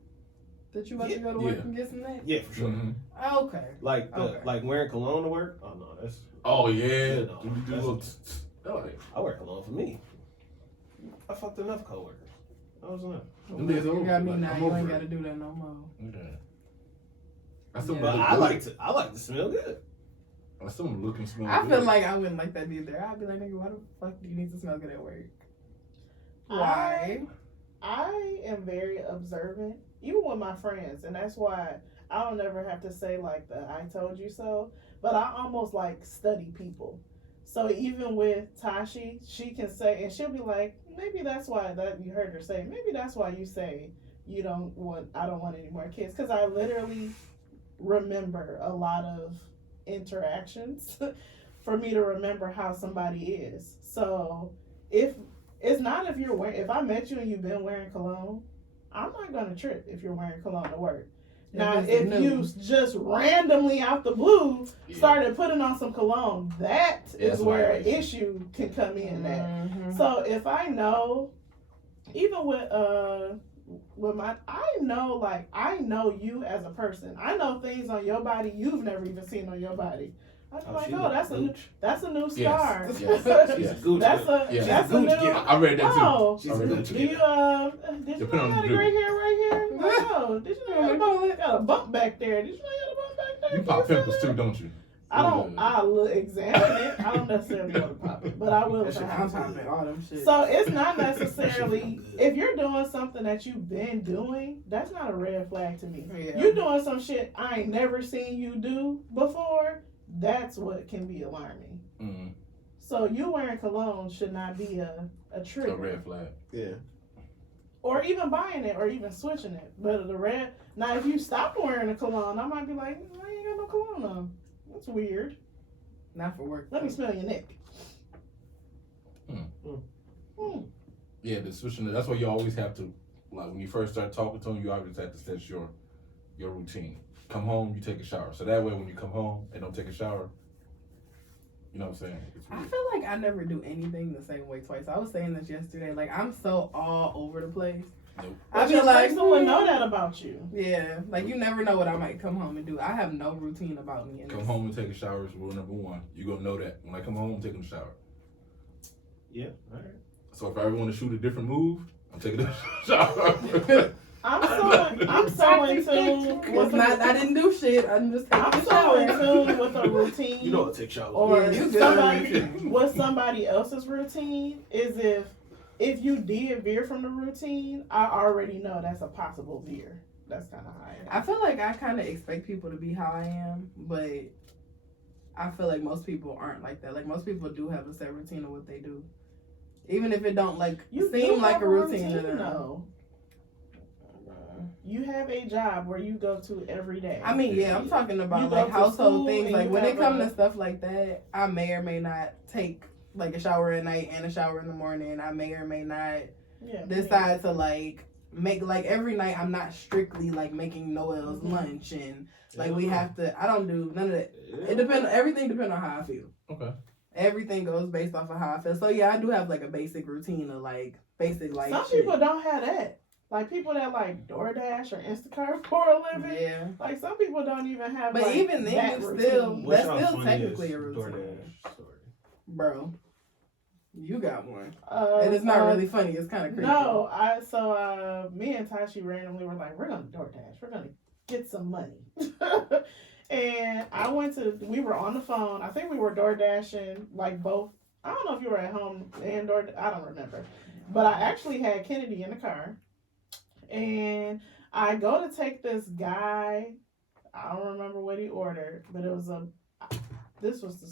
That you about to go to work and get some neck? yeah, for sure. Mm-hmm. Okay. Like like wearing cologne to work. Oh no, that's Oh yeah. No, Do you do that's- little oh, I wear cologne for me. I fucked enough coworkers. I was enough. Them days You over. got me Like, now. I'm You over ain't it. got to do that no more. Yeah. I still Yeah. But look I good. like to smell good. I still looking smell I good. feel like I wouldn't like that either. I'd be like, nigga, why the fuck do you need to smell good at work? Why? I am very observant, even with my friends, and that's why I don't ever have to say like the "I told you so," but I almost like study people. So even with Tashi, she can say, and she'll be like, maybe that's why that you heard her say, maybe that's why you say I don't want any more kids, because I literally remember a lot of interactions for me to remember how somebody is. So if it's not if I met you and you've been wearing cologne, I'm not gonna trip if you're wearing cologne to work. Now, it's if new. you just randomly out the blue Yeah. started putting on some cologne, that Yeah, is that's where why an issue can come in at. Mhm. So if I know, even with I know you as a person. I know things on your body you've never even seen on your body. I'm like, she oh, look that's a new Yes. scar. Yes. She's a Gucci. That's a Yeah. that's a She's a new. Gucci getter. I read that too. Oh, She's I a read that Gucci too. do you did you Depending know on you had the a gray dude. hair right here? No, did you know you got a bump back there? Did you know you had a bump back there? You pop pimples too, don't you? I'll examine it. I don't necessarily want to pop it, but I will. That shit I'm Try it. popping all them shit. So it's not That necessarily shit feel good. if you're doing something that you've been doing, that's not a red flag to me. Yeah. You doing some shit I ain't never seen you do before, that's what can be alarming. Mm-hmm. So you wearing cologne should not be a trigger. A red flag. Yeah. Or even buying it or even switching it. But the red now if you stop wearing a cologne, I might be like, I ain't got no cologne on. That's weird. Not for work. Let me smell your neck. Yeah, the switching. That's why you always have to, like, when you first start talking to them, you always have to set your routine. Come home, you take a shower. So that way, when you come home and don't take a shower, you know what I'm saying? It's I weird. feel like I never do anything the same way twice. I was saying this yesterday. Like, I'm so all over the place. Nope. I But be your like, person would know that about you. yeah, like you never know what I might come home and do. I have no routine about me. Come home and take a shower is rule number one. You're going to know that. When I come home, I'm taking a shower. Yeah. All right. So if I ever want to shoot a different move, I'm taking a shower. I'm so in tune with I didn't do shit. I'm just taking I'm a so in shower. tune with a routine. You know what take showers. or Yeah, you good. somebody else's routine is if you did veer from the routine, I already know that's a possible veer. That's kind of how I I am. feel like I kind of expect people to be how I am, but I feel like most people aren't like that. Like most people do have a set routine of what they do, even if it don't like You seem do like have a routine to them. though. You have a job where you go to every day. I mean, yeah, I'm talking You about go like to household school things. and Like you when it have comes a- to stuff like that, I may or may not take like a shower at night and a shower in the morning. I may or may not yeah, decide to like make like every night. I'm not strictly like making Noel's lunch and like we have to. I don't do none of that. It depends. Everything depends on how I feel. Okay. Everything goes based off of how I feel. So yeah, I do have like a basic routine of like basic life. Some shit. people don't have that. Like people that like DoorDash or Instacart for a living. Yeah, Like some people don't even have. but like, even then, that you routine. still What's that's y'all still funniest technically a routine, DoorDash story? bro. You got one, Uh, and it's not really funny. It's kind of creepy. No, me and Tashi randomly were like, we're gonna DoorDash. We're gonna get some money. And we were on the phone. I think we were DoorDashing like both. I don't know if you were at home and I don't remember. But I actually had Kennedy in the car. And I go to take this guy. I don't remember what he ordered, but this was the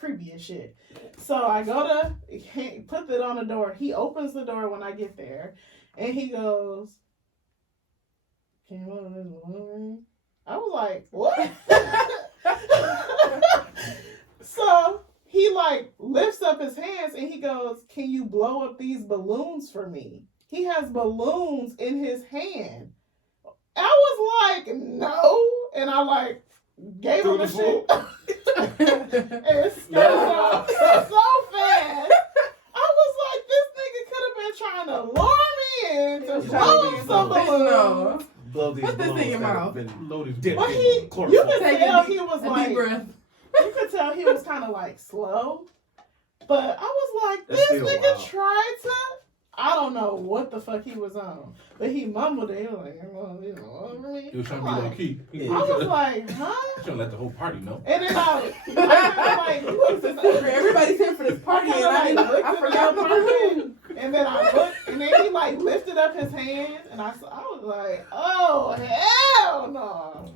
creepiest shit. So I go to put it on the door. He opens the door when I get there, and he goes, "Can you open this balloon?" I was like, "What?" So he like lifts up his hands and he goes, "Can you blow up these balloons for me?" He has balloons in his hand. I was like, "No," and I like gave him the shit. And scattered off so fast. I was like, this nigga could have been trying to lure me in to blow up some balloons. No. Blow these Put this in balloons your that have mouth. been Loaded. dipped But in you chloroform. could Take tell a he was deep like, breath. you could tell he was kind of like slow. But I was like, That's this still nigga wild. tried to. I don't know what the fuck he was on, but he mumbled it. He was like, He was trying to be low key. He I was trying like, huh? to let the whole party know. And then I like, what's this? Everybody's here for this party, and I forgot the balloon. And then I looked, and then he like lifted up his hand, and I was like, oh hell no!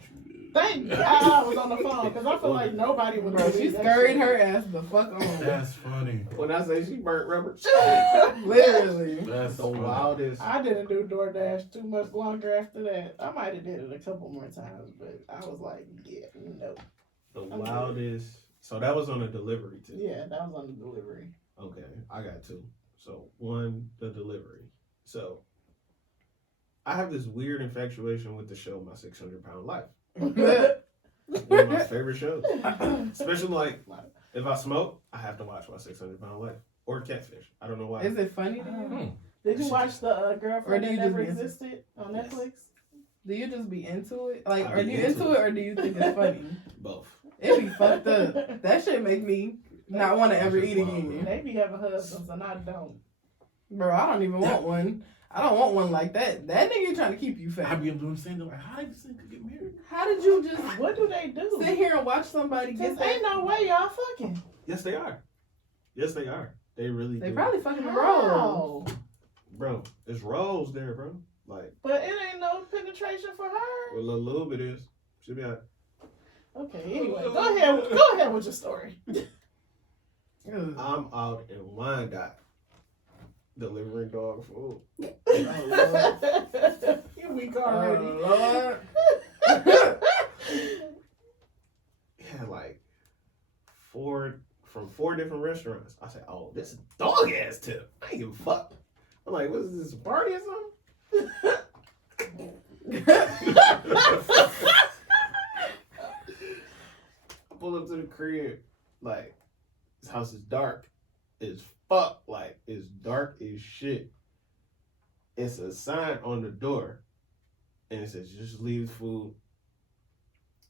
Thank God I was on the phone because I feel like nobody would. Bro, she scurried her ass the fuck on. That's funny. When I say she burnt rubber, Literally. That's the funny. wildest. I didn't do DoorDash too much longer after that. I might have did it a couple more times, but I was like, yeah, no. The wildest. So that was on a delivery too. Yeah, that was on the delivery. Okay, I got two. So one, the delivery. So I have this weird infatuation with the show My 600-Pound Life. One of my favorite shows. Especially like if I smoke, I have to watch My 600-Pound Life or Catfish. I don't know why. Is it funny to you? Did you watch the Or Girlfriend do That you just Never be into- Existed on Yes. Netflix? Do you just be into it? Like, I are be you into into it or do you think it's funny? Both. It be fucked up. That shit make me not want to ever eat Wow, again. They be having husbands and I don't. Bro, I don't even want one. I don't want one like that. That nigga trying to keep you I fat. be doing the same thing. Like, how did this nigga get married? How did you just What do they do? sit here and watch watch somebody get Cause that. ain't no way y'all fucking. Yes, they are. Yes, they are. They really They do. probably fucking the road. How? Bro, it's rolls there, bro. Like, But it ain't no penetration for her. a little bit is. Should be out. Okay, anyway, go ahead with your story. I'm out in Wyandotte delivering dog food. You weak already. Lord. Had like from four different restaurants. I said, oh, this is dog ass tip. I ain't give a fuck. I'm like, what is this, a party or something? I pull up to the crib, like, this house is dark as fuck. Like, it's dark as shit. It's a sign on the door, and it says, just leave food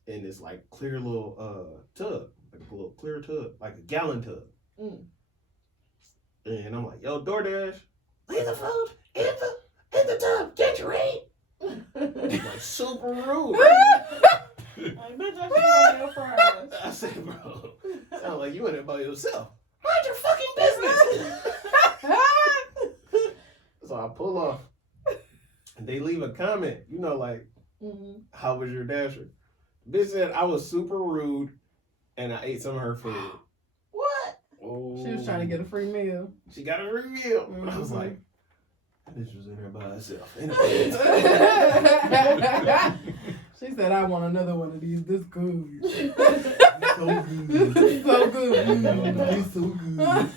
in this, like, clear little tub. Like a little clear tub, like a gallon tub. Mm. And I'm like, yo, DoorDash, leave the food in the tub. Can't you read? Like, super rude. Like, bitch, I should want your fries. I said, bro, sound like you in it by yourself. Mind your fucking business. So I pull off, and they leave a comment, you know, like, how was your dasher? Bitch said I was super rude, and I ate some of her food. What? Oh, She was trying to get a free meal. She got a free meal. I was like, that bitch was in there by herself. She said, I want another one of these. This good. So good. This is so good. It's so good.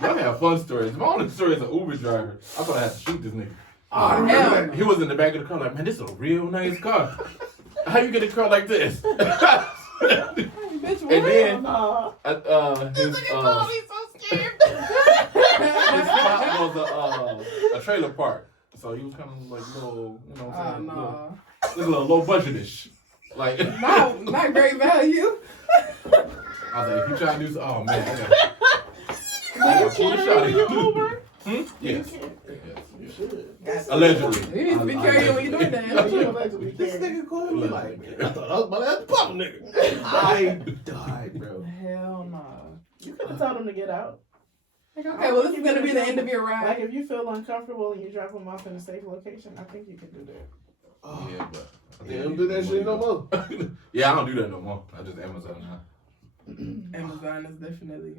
Y'all have fun stories. My only story is an Uber driver. I thought I had to shoot this nigga. Oh, hell no. He was in the back of the car like, man, this is a real nice car. How you get a car like this? Bitch, what? And then Nah. his so scared. his spot was a trailer park. So he was kind of like little, you know what I'm saying? Nah. Little low budgetish. Like, Not great value. I was like, if you try to do so, oh man, I You gotta pull the carry shot. in your Uber? Yes. Yes. Yes. Should. Allegedly. You need to be careful when you doing that. You allegedly This carry. nigga called me like, man, I thought I was about to have the pop nigga. I died, bro. Hell no. You could have told him to get out. Okay, well, this is going to be the end of your Like, ride. if you feel uncomfortable and you drop him off in a safe location, I think you can do that. Oh, Yeah, but they don't do that shit no more. Yeah, I don't do that no more. I just Amazon now. Amazon is definitely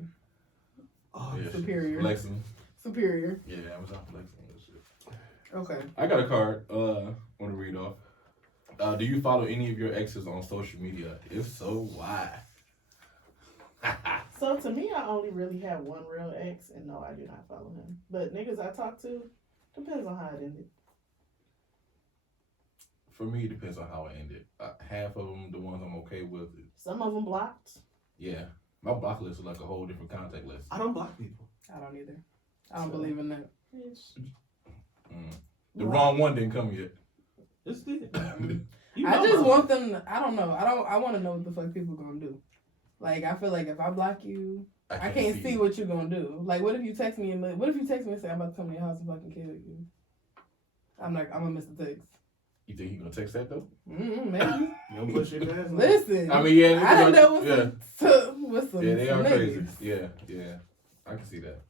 Oh, Yeah. superior. Flexing. Superior. Yeah, Amazon flexing and shit. Okay. I got a card. Want to read off. Do you follow any of your exes on social media? If so, why? So to me, I only really have one real ex, and no, I do not follow him. But niggas I talk to, depends on how it ended. For me, it depends on how it ended. Half of them, the ones I'm okay with. Some of them blocked. Yeah, my block list is like a whole different contact list. I don't block people. I don't either. I don't believe in that. The wrong one didn't come yet. It's did. I just want them to, I don't know. I want to know what the fuck people gonna do. Like, I feel like if I block you, I can't see what you're gonna do. Like, what if you text me and say I'm about to come to your house and fucking kill you? I'm gonna miss the text. You think he gonna text that though? Maybe. You don't push your ass. Listen. I mean, yeah. I didn't know what's some Yeah, they are niggas. crazy. Yeah. I can see that.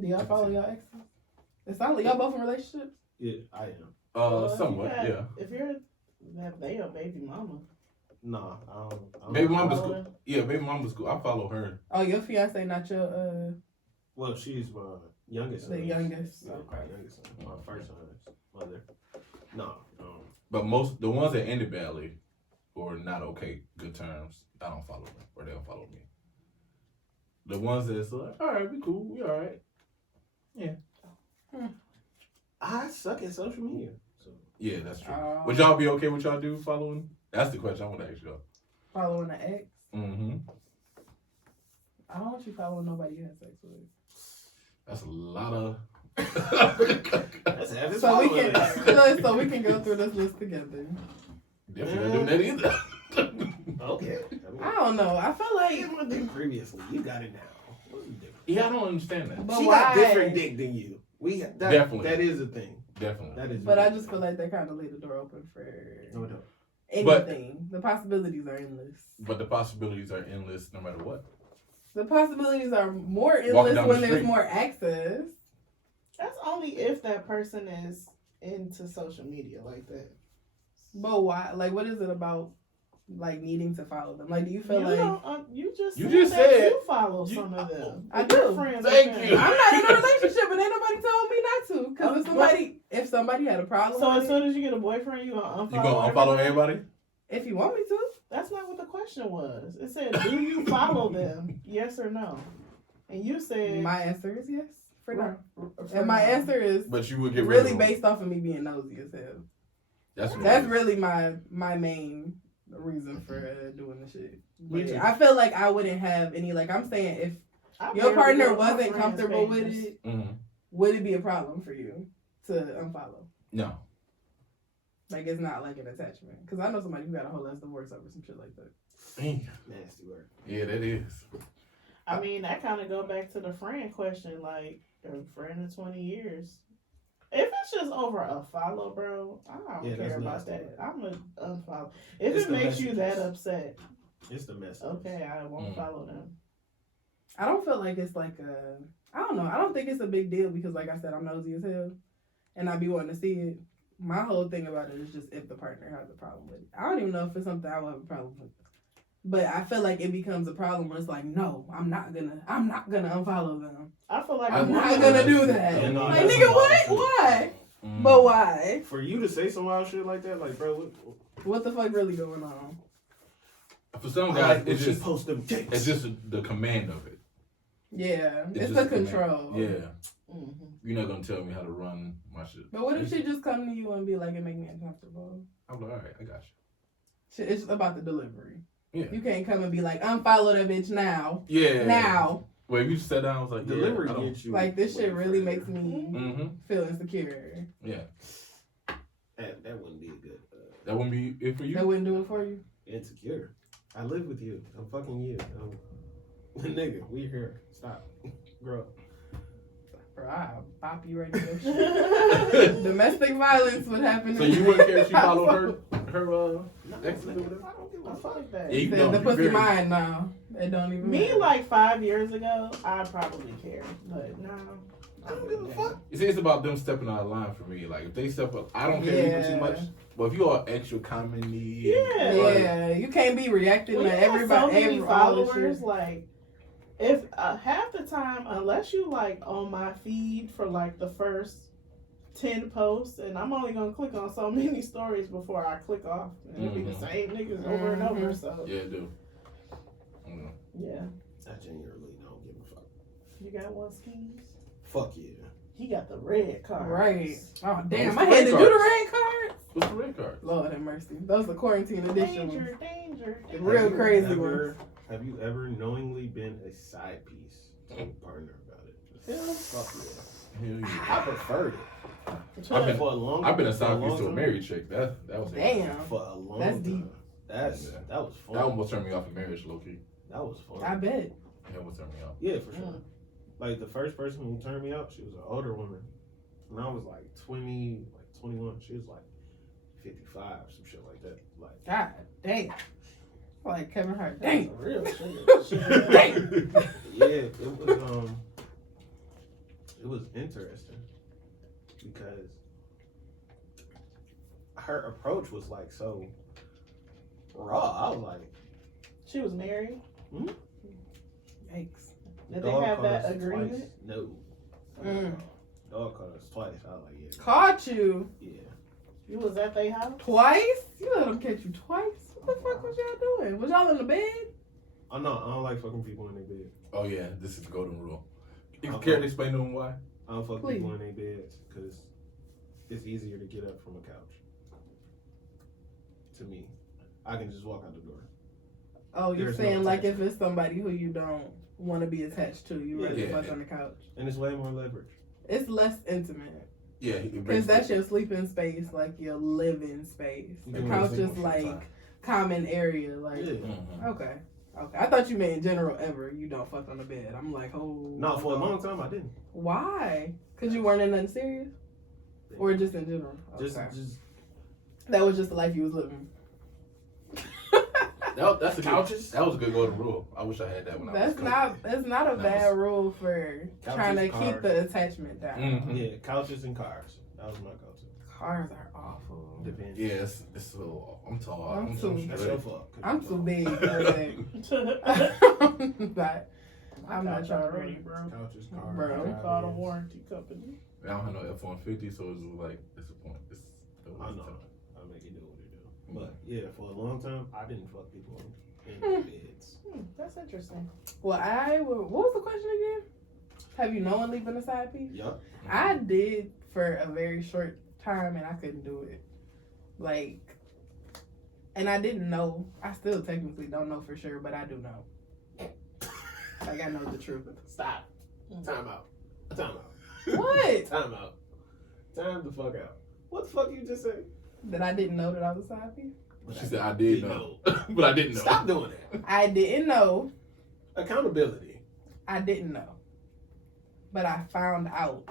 Do y'all follow y'all exes? It sounds like y'all both in relationships. Yeah, I am. Well, Somewhat, if you yeah. If you're that they a baby mama. Nah, I don't Baby mama's follow cool. her. Yeah, baby mama's cool. I follow her. Oh, your fiance, not your Well, she's my youngest. the son. youngest. Yeah, Okay. my youngest son. My first son's mother. No. But the ones that ended badly or not okay, good terms, I don't follow them or they don't follow me. The ones that's like, all right, we cool, we all right. Yeah. I suck at social media. So Yeah, that's true. Would y'all be okay with y'all do following? That's the question I want to ask y'all. Following the ex? Mm-hmm. I don't want you following nobody you had sex with. That's a lot of. that's having So we following. can so we can go through this list together. Definitely not doing that either. Okay. I don't know. I feel like You had dick previously. You got it now. What's the difference? Yeah, I don't understand that. But She why? got different dick than you. Definitely. That is a thing. Definitely. That is. But I just feel like they kind of leave the door open for No, no. anything. The possibilities are endless. But the possibilities are endless no matter what. The possibilities are more Walking endless down when the there's street. more access. That's only if that person is into social media like that. But why? Like, what is it about? Like needing to follow them. Like, do you feel like you just You said said- you follow some of them? I Your do. friends Thank with you. them. I'm not in a relationship and ain't nobody told me not to? Because if somebody had a problem, So with as soon as you get a boyfriend, you gonna unfollow? You gonna unfollow everybody? if you want me to, That's not what the question was. It said, "Do you follow them? Yes or no?" And you said, my answer is yes. For now. for And my now. answer is But you would get rid really of them. based off of me being nosy as hell. That's what it That's is. really my main reason for doing the shit. Me But too. I feel like I wouldn't have any, like I'm saying, if I your barely partner go to my wasn't friends' comfortable with pages. it, Mhm. would it be a problem for you to unfollow? No. Like, it's not like an attachment. Because I know somebody who got a whole ass divorce over some shit like that. Damn. Nasty work. Yeah, that is. I mean, that kind of go back to the friend question. Like, a friend of 20 years. If it's just over a follow, bro, I don't Yeah, care that's about nasty. that. I'm gonna unfollow. If It's it the makes you that messages. upset, It's the message. okay, I won't follow them. I don't feel like it's like a, I don't know. I don't think it's a big deal because, like I said, I'm nosy as hell. And I be wanting to see it. My whole thing about it is just if the partner has a problem with it. I don't even know if it's something I will have a problem with. But I feel like it becomes a problem when it's like, no, I'm not gonna unfollow them. I feel like I'm a not woman- gonna do that. Yeah, no, Like, that's nigga, some what? wild shit. Why? Mm. But why? For you to say some wild shit like that, like, bro, What the fuck really going on? For some I guys, like when it's she just post them pics. it's just the command of it. Yeah, It's it's just the command. control. Yeah, Mhm. you're not gonna tell me how to run my shit. But what if she just come to you and be like, it make me uncomfortable? I'm like, all right, I got Shit, it's about the delivery. you. Yeah. You can't come and be like, unfollow that bitch now. Yeah. Now. Well, if you sat down, I was like, Delivery yeah, I don't. gets you. Like, this way shit really further. makes me Mm-hmm. feel insecure. Yeah. That wouldn't be a good. That wouldn't be it for you. That wouldn't do it for you? Insecure. I live with you. I'm fucking you. Nigga, we here. Stop. Grow up. Bro, I'll bop you right now. Domestic violence would happen. So you wouldn't care if she followed her exes or Nigga, whatever? I don't give I a fuck. like that. Yeah, you Said don't. the You pussy very- mine now. It don't even Me, matter. like 5 years ago, I probably cared, but now I don't give a fuck. You see, it's about them stepping out of line for me. Like if they step up, I don't care even too much. But if you are extra comedy, Yeah. Yeah, you can't be reacting When to you have everybody. so many all this followers, shit. like if half the time, unless you like on my feed for like the first 10 posts, and I'm only gonna click on so many stories before I click off, and it'll be the same niggas over and over. So yeah, dude. Mm. yeah, I genuinely don't give a fuck. you got one schemes. Fuck yeah. He got the red card. Right. Oh, damn. What's I the had red to do cards? the red card. What's the red card? Lord have mercy. Those are quarantine edition ones. Danger, danger, The danger. real Have you crazy ever- ones. Have you ever knowingly been a side piece to a partner about it? Yeah. Fuck yeah. Hell yeah. I preferred it. I've been- for a long. I've been a for side long piece to a time. married chick. That was Damn. For a long That's time. deep. That was fun. That almost turned me off in marriage, low key. That was fun. I bet. That almost turned me off. Yeah, for sure. Like the first person who turned me out, she was an older woman, and I was like 20, like 21. She was like 55, some shit like that. Like God damn. Like Kevin Hart. That's Damn. a real shit. yeah, it was interesting because her approach was like so raw. I was like, She was married. Yikes. Did they dog have caught that us agreement? Twice. No. Mm. Dog caught us twice. I was like, yeah, Caught you yeah. You was at their house? twice? You let them catch you twice? What the fuck was y'all doing? Was y'all in the bed? Oh no, I don't like fucking people in their bed. Oh yeah, this is the golden rule. You Okay. care to explain to them why? I don't fuck Please. people in their beds because it's easier to get up from a couch. To me, I can just walk out the door. Oh, you're There's no saying like if attachment. it's somebody who you don't want to be attached to, you rather Yeah. fuck on the couch. And it's way more leverage. It's less intimate. Yeah, Because that's your sleeping space, like your living space. You The can couch really is sleep on shit like time. common area. Like, Yeah. Mhm. okay. I thought you meant in general ever. You don't fuck on the bed. I'm like, oh. No, for a long time I didn't. Why? Because you weren't in nothing serious? Or just in general? Just Okay. just That was just the life you was living. That's a Couches? That was a good golden rule. I wish I had that when I was. That's not a bad rule for Couches, trying to cars. keep the attachment down. Mhm. Yeah, couches and cars. That was my go-to. Cars are awful. Depends. Yeah, it's so. I'm tall. I'm too- That's straight. your fault. I'm too big for that. But I'm not trying to already, bro. Couches, cars. Bro. We called a warranty company. I don't have no F-150, so it's like it's a point. I know. I'll make you do what you do. But yeah, for a long time, I didn't fuck people in beds. That's interesting. well, what was the question again? Have you knowingly been a side piece? Yup. I did for a very short time, and I couldn't do it. Like, and I didn't know. I still technically don't know for sure, but I do know. Like, I know the truth. Stop. Time out. Time out. What? Time out. Time the fuck out. What the fuck you just said? That I didn't know that I was a side piece? She said I did know, but I didn't know. Stop doing that. I didn't know. Accountability. I didn't know. But I found out.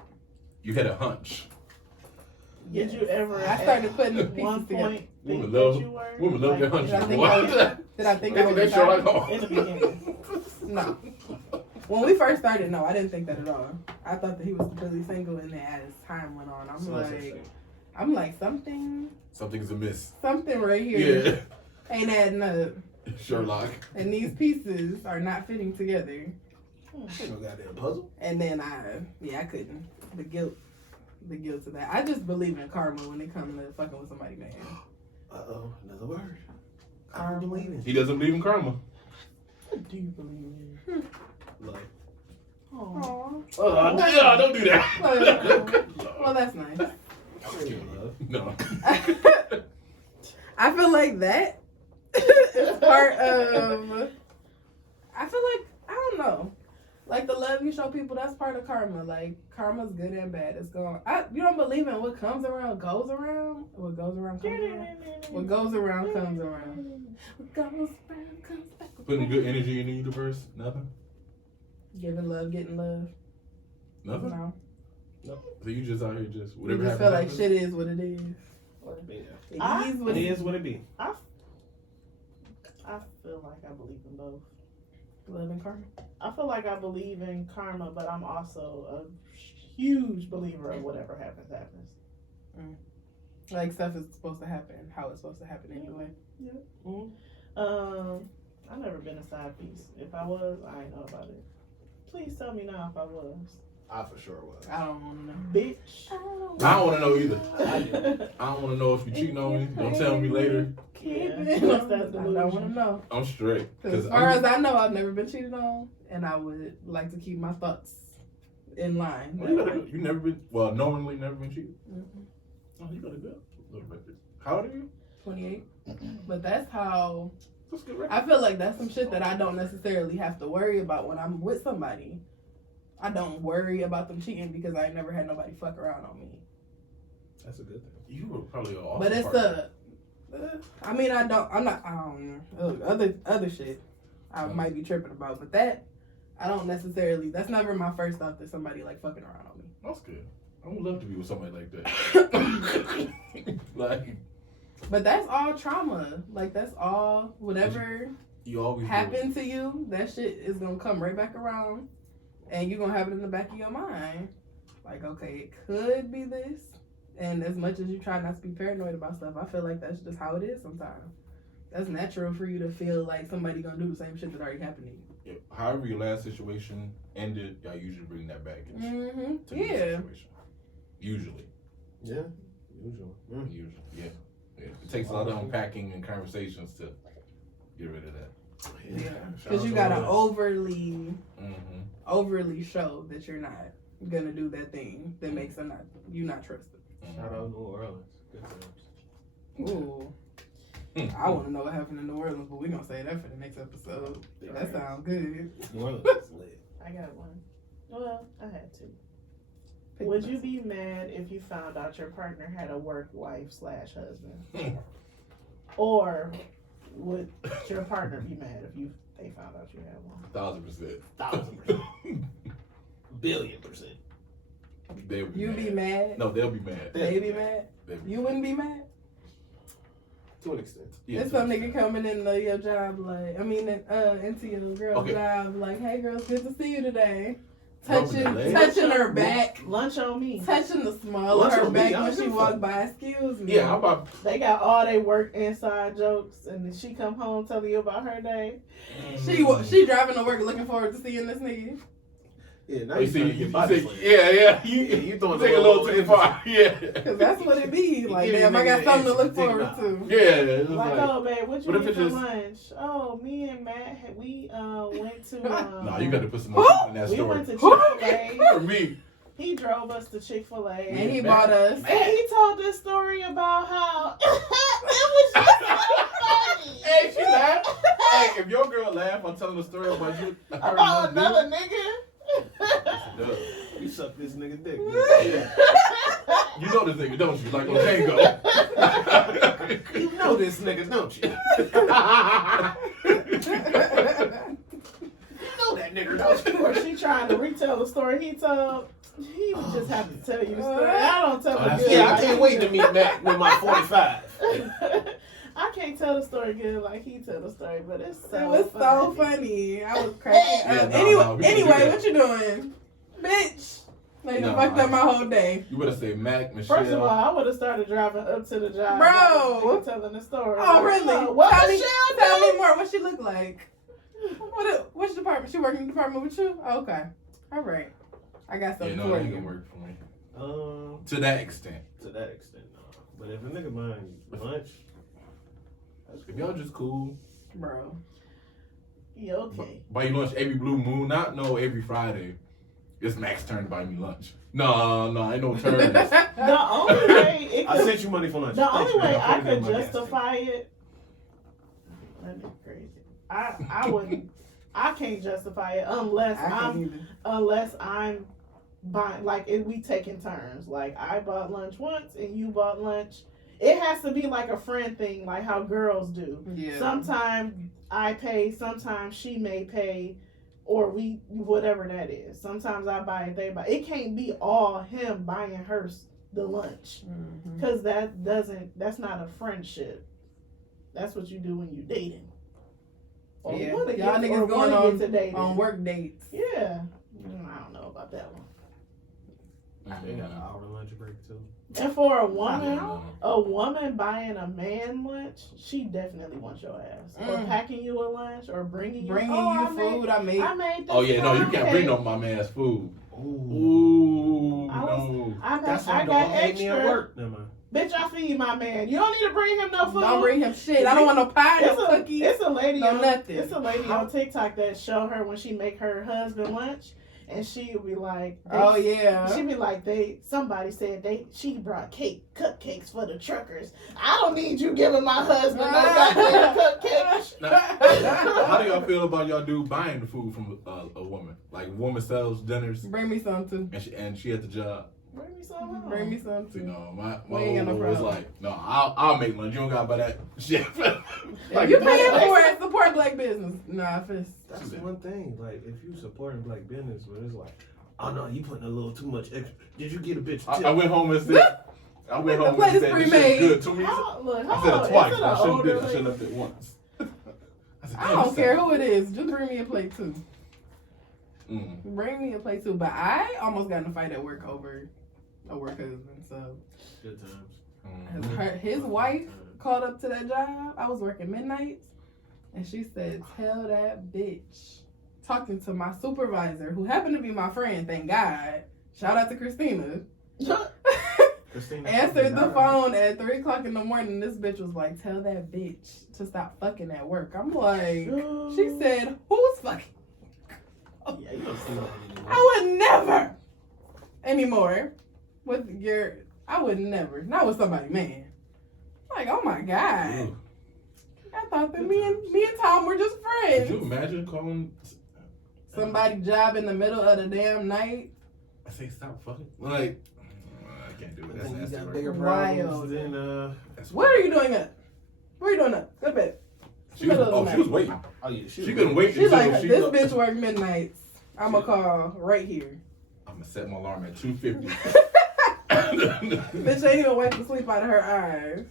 You had a hunch. Did you ever I at started putting the one pieces together. point Women think love- that you were? Women love their Like, hunches. Did I think I was They a show side like piece? in the beginning. No. When we first started, no, I didn't think that at all. I thought that he was completely single, and then as time went on, I'm like Something's amiss. something right here Yeah, ain't adding up, Sherlock. and these pieces are not fitting together. Ain't no goddamn puzzle. And then I couldn't. The guilt of that. I just believe in karma when it comes to fucking with somebody, man. Uh-oh, another word. I Karma. don't believe it. He doesn't believe in karma. What do you believe in? Like, Oh. Oh, yeah, don't do that. Well, that's nice. love. No. I feel like that is part of. I feel like I don't know, like the love you show people. That's part of karma. Like karma's good and bad. It's going. You don't believe in what comes around goes around. What goes around comes around. What goes around comes around. What goes around comes back. Putting good energy in the universe. Nothing. Giving love, getting love. Nothing. No. So you just out here just You whatever just feel like happens. shit is what it is. Yeah. It is what It it is is. what it be. I feel like I believe in both. Love and karma. I feel like I believe in karma, but I'm also a huge believer of whatever happens. Like stuff is supposed to happen how it's supposed to happen anyway. I've never been a side piece. If I was, I ain't know about it. Please tell me now if I was. I for sure was. I don't want to know. Bitch. I don't want to know either. I don't want to know if you're cheating on me. Don't tell me later. Yeah. I What's that don't want to delusion? know. I'm straight. As far as I know, I've never been cheated on, and I would like to keep my thoughts in line. You never been knowingly never been cheated. Oh, you got a good little record. How old are you? 28. But that's how That's a good record. I feel like that's some shit that I don't necessarily have to worry about when I'm with somebody. I don't worry about them cheating because I ain't never had nobody fuck around on me. That's a good thing. You were probably an awesome But it's partner. I don't other shit I might be tripping about, but that I don't necessarily. That's never my first thought that somebody like fucking around on me. That's good. I would love to be with somebody like that. Like But that's all trauma. Like that's all whatever you always do it. happened to you. That shit is gonna come right back around, and you're gonna have it in the back of your mind. Like, okay, it could be this. And as much as you try not to be paranoid about stuff, I feel like that's just how it is sometimes. That's natural for you to feel like somebody gonna do the same shit that already happened to you. Yeah, however your last situation ended, I usually bring that back into Mm-hmm. the Yeah. situation. Usually. Yeah. Usual. Usually. Yeah. It takes a lot of unpacking and conversations to get rid of that. Yeah. Because you gotta overly show that you're not gonna do that thing that makes them not trusted. Shout out New Orleans. Good times. Ooh. I want to know what happened in New Orleans, but we're going to say that for the next episode. That sounds good. New Orleans is lit. I got one. Well, I had two. Would you be mad if you found out your partner had a work wife/husband? Or would your partner be mad if they found out you had one? 1,000%. 1,000%. Billion%. They'll be You mad. be mad? No, they'll be mad. They be mad? They'll be You wouldn't be mad? To an extent. Yeah, It's some nigga coming into your job into your girl's job like, hey girls, good to see you today. Touching her back. Lunch on me. Touching the small of her back when she walked by. Excuse me. Yeah, how about... They got all they work inside jokes, and then she come home telling you about her day. She driving to work looking forward to seeing this nigga. Yeah, now You you see, trying to get body slammed. you throwing take a little too far. Yeah. Because that's what it be. Like, You damn, I got nigga something to itch, look dig forward out. to. Yeah. It's Like, like, oh, babe, what you what if eat it for just- lunch? Oh, me and Matt, we went to... nah, you got to put some more in that we story. went to Chick-fil-A. For me. He drove us to Chick-fil-A. And he bought us. And he told this story about how it was just so funny. Hey, she laughed. Hey, if your girl laugh, I'm telling the story about you. About another nigga. You suck this nigga dick. Yeah. You know this nigga, don't you? Like on Tango. You know this nigga, don't you? You know that nigga, don't you? Or she trying to retell the story he told. He would just have to tell you the story. I don't tell it good. Yeah, I can't wait to meet Matt with my 45. I can't tell the story good like he tell the story, but it's so It was funny. so funny. I was cracking Yeah, up. no, Anyway, we can do anyway, that. what you doing? Bitch. Like, you No, fucked up my whole day. You better say Mac, Michelle. First of all, I would have started driving up to the job. Bro. Telling the story. Oh, really? Oh, what tell Michelle me more. What she look like? Which department? She working in the department with you? Oh, okay. All right. I got Yeah, something no, for that ain't you. gonna work for me. To To that extent. that extent, no. But if a nigga buying lunch, that's If y'all just cool, Bro. Yeah, okay. buy you lunch every blue moon, not no every Friday. It's Mac's turn to buy me lunch. No, ain't no turns. The only way it I could, sent you money for lunch. the Thanks, only man. way I'll I put it in could my gas justify it, that'd be crazy. I wouldn't. I can't justify it unless I'm buying, like, if we taking turns. Like, I bought lunch once and you bought lunch. It has to be like a friend thing, like how girls do. Yeah. Sometimes I pay, sometimes she may pay, or we, whatever that is. Sometimes I buy it, they buy. It can't be all him buying her the lunch, Mhm. because that's not a friendship. That's what you do when you dating. Or Yeah. wanna Y'all get- niggas or going wanna get to dating. on work dates. Yeah. I don't know about that one. They got an hour lunch break too. And for a I woman, don't know. buying a man lunch, she definitely wants your ass. Or Mm. packing you a lunch, or bringing you Bringing oh, you I made- food I made. I made this. Oh yeah, no, you can't pound bring cake. no my man's food. Ooh. Ooh, I no. That's why I don't got hate me at extra. work. Never mind. Bitch, I feed my man. You don't need to bring him no food. Don't bring him shit. I don't want no pie, no cookies. It's a lady no on nothing. It's a lady on TikTok that show her when she make her husband lunch, and she will be like, Oh yeah. she be like, somebody said she brought cupcakes for the truckers. I don't need you giving my husband no goddamn cupcakes. How do y'all feel about y'all dude buying the food from a woman? Like a woman sells dinners Bring me some too. and she at the job. Bring me some home. Bring me some You too. know, my We ain't got no old was problem. like, no, I'll make lunch. You don't gotta buy that shit. If you paying for it, support black business. Nah, if it's That's one thing. Like, if you supporting black business, but it's like, oh no, you putting a little too much extra. Did you get a bitch? I went home and said, The plate is this pre-made. shit's good to me. Look, I said it twice. I shouldn't older have lady? did it once. I said, I don't care who it is. Just bring me a plate too. Mm. Bring me a plate too. But I almost got in a fight at work over a work husband. So Good times. his wife called up to that job. I was working midnights, and she said, "Tell that bitch." Talking to my supervisor, who happened to be my friend. Thank God. Shout out to Christina. Christina Answered the phone at 3:00 in the morning. This bitch was like, "Tell that bitch to stop fucking at work." I'm like, she said, "Who's fucking?" Yeah, you don't see that anymore. I would never anymore with your. I would never. Not with somebody, man. Like, oh my God. Ew. I thought that me and Tom were just Could friends. you imagine calling Somebody job in the middle of the damn night. I say stop fucking I can't do it. I That's think you nasty. got Right? bigger Wild. problems than That's What are you doing up? What are you doing up? Go to bed. She was, she was waiting. Oh yeah, She couldn't wait She's until like, she. this bitch work midnights. I'ma call right here. I'm gonna set my alarm at 2:50. Bitch ain't even wipe the sleep out of her eyes.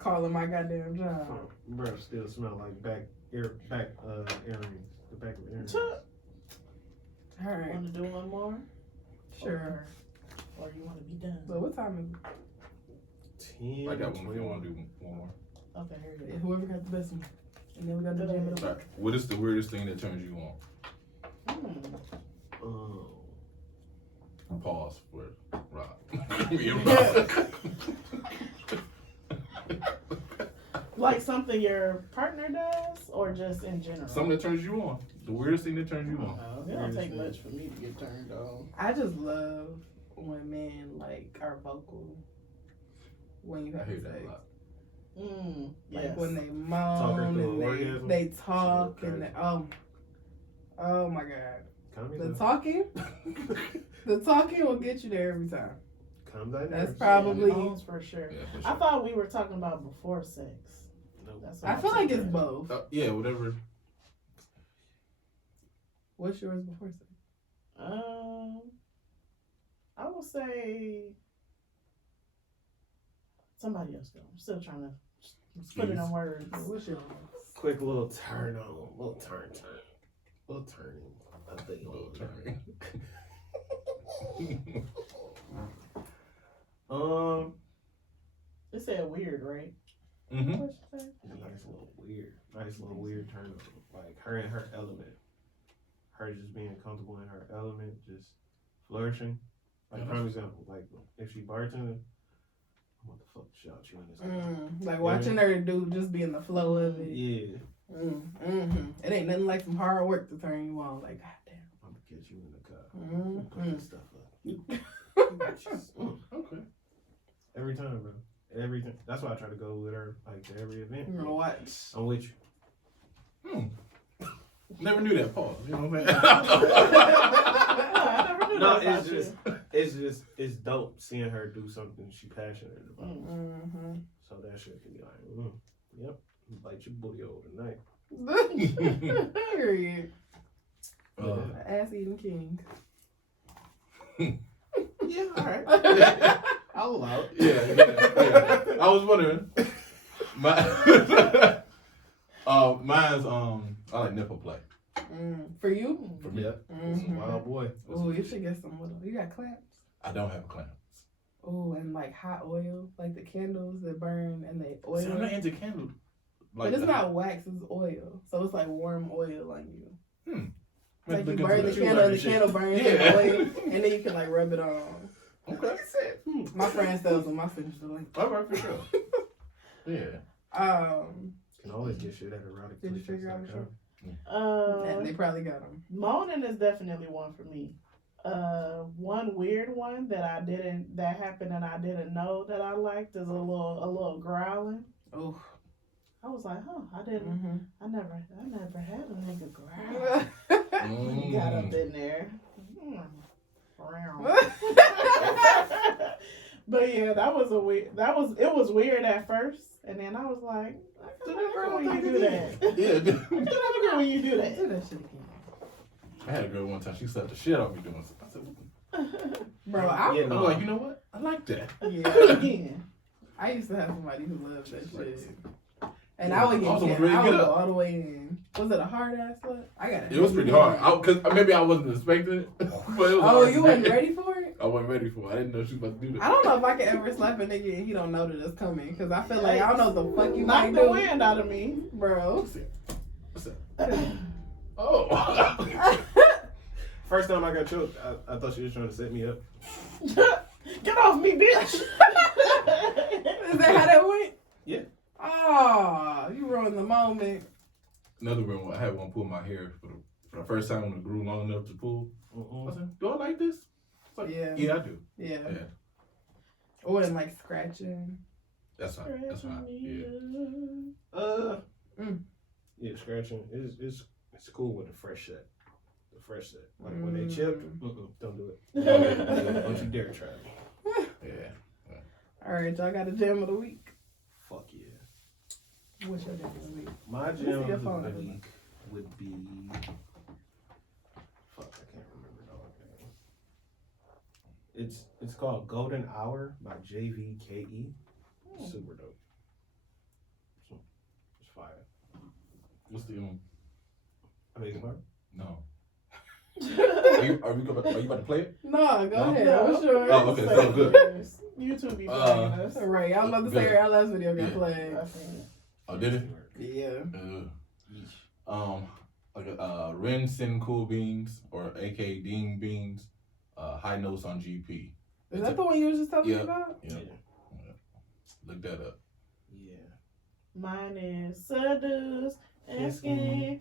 calling my goddamn job. Bro, still smell like earrings. The back of earrings. All Alright, Want to do one more? sure. Or you want to be done? So what time is it? 10. I got one. If you want to do one more. Okay, here it Yeah, is. whoever got the best one. And then we got the gym of the All right. What is the weirdest thing that turns you on? Pause for Rob. Me and Rob. Like something your partner does, or just in general? Something that turns you on. The weirdest thing that turns you on. It don't take much for me to get turned on. I just love when men like are vocal when you I have hear sex. that a lot. Like Yes. when they Talk her moan through and an orgasm? they talk She look and they, oh my god, Calm the yourself. talking will get you there every time. Calm down. That's nerves. probably. Moans for sure. Yeah, for I sure. thought we were talking about before sex. Nope. That's what I feel like it's saying. both. Yeah, whatever. What's yours before sex? I would say somebody else go. I'm still trying to put it in words. What's yours? Quick little turn on. Little turning of the Little Um, It said weird, right? Mm-hmm. What you say? nice little weird turn on. Like her in her element. Her just being comfortable in her element, just flourishing. Like prime example, like if she bartending, what the fuck shout you in this? Like watching her do just be in the flow of it. Yeah. It ain't nothing like some hard work to turn you on. Like goddamn. I'm gonna get you in the car. Mm-hmm. Put this stuff up. Okay. Every time, bro. Everything. That's why I try to go with her like to every event. You're gonna watch. I'm with you. Never knew that. Pause. You know what I never knew No, that about you. it's dope seeing her do something she passionate about. So that shit can be like, yep, bite your booty over tonight. Period. I'm Ass eating king. Yeah, all right. I'll allow it. Yeah. I was wondering. Mine's I like nipple play. For you? For me, Wild boy. Oh, you should get some of those. You got clamps? I don't have clamps. Oh, and like hot oil, like the candles that burn and the oil. See, I'm not into candles. But it's not wax, it's oil. So it's like warm oil on you. Like you Look burn into the that. candle and the candle burns Yeah. the oil, and then you can like rub it on. Okay. My friend sells them. I sent you the link. All right, for sure. Yeah. Can always get shit at erotic. Did you figure out which Uh, they probably got them. Moaning is definitely one for me. One weird one that happened and I didn't know that I liked is a little growling. Oh. I was like, I never had a nigga growl. Mm-hmm. Got up in there. But yeah, it was weird at first, and then I was like, I do that girl when you do that. Yeah. I do that girl when you do that. Do that shit again. I had a girl one time. She slapped the shit out of me doing something. I said, Bro, I'm like, you know what? I like that. yeah. Again. I used to have somebody who loved that shit. And Yeah. I would I was ready to I get would go up. all the way in. Was it a hard ass slap? I got it. It was pretty hard. Cause maybe I wasn't expecting it. But it was Oh, hard. you wasn't ready for it? I wasn't ready for it. I didn't know she was about to do that. I don't know if I could ever slap a nigga and he don't know that it's coming. Because I feel like I don't know what the fuck you Knock might the do. wind out of me. Bro. What's that? Oh. First time I got choked, I thought she was trying to set me up. Get off me, bitch. Is that how that went? Yeah. Oh, you ruined the moment. Another one, I had one pull my hair for the first time when it grew long enough to pull. I said, do I like this? It's like, Yeah. Yeah, I do. Yeah. Yeah. Or in like scratching. That's hot. That's hot. Yeah. Yeah, scratching it's cool with a fresh set. The fresh set. Like when they chipped, don't do it. Don't you dare try it. Yeah. All right, y'all got a jam of the week. Fuck yeah. What's your jam of the week? My see jam your of phone the number. week would be. Fuck, I can't remember dog name. It's called Golden Hour by JVKE. Super dope. fire. What's the I mean, what? No. Are you about to play it? No, go No? ahead. No. I'm sure. Oh, okay, so good. YouTube be playing us. Right, I was about to say Good. our last video got Yeah. played. I seen it. Oh, did it? Yeah. Like Ren Sin Cool Beans or AK Dean Beans, high notes on GP. Is that the one you were just telling me Yeah. about? Yeah. Look that up. Yeah. Mine is seduce and skin.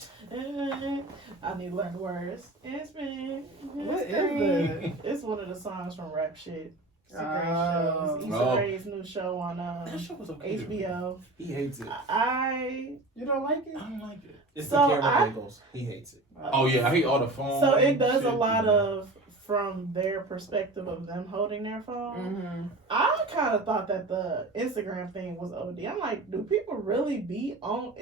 I need to learn the words. And spin. What is that? It's one of the songs from Rap Shit. It's a great Oh. show. It's Issa Oh. Rae's new show on That show was okay. HBO. He hates it. You don't like it? I don't like it. It's So the camera I- angles. He hates it. Oh yeah, I hate all the phone. So it does a shit. lot of from their perspective of them holding their phone. Mm-hmm. I kind of thought that the Instagram thing was OD. I'm like, do people really be on?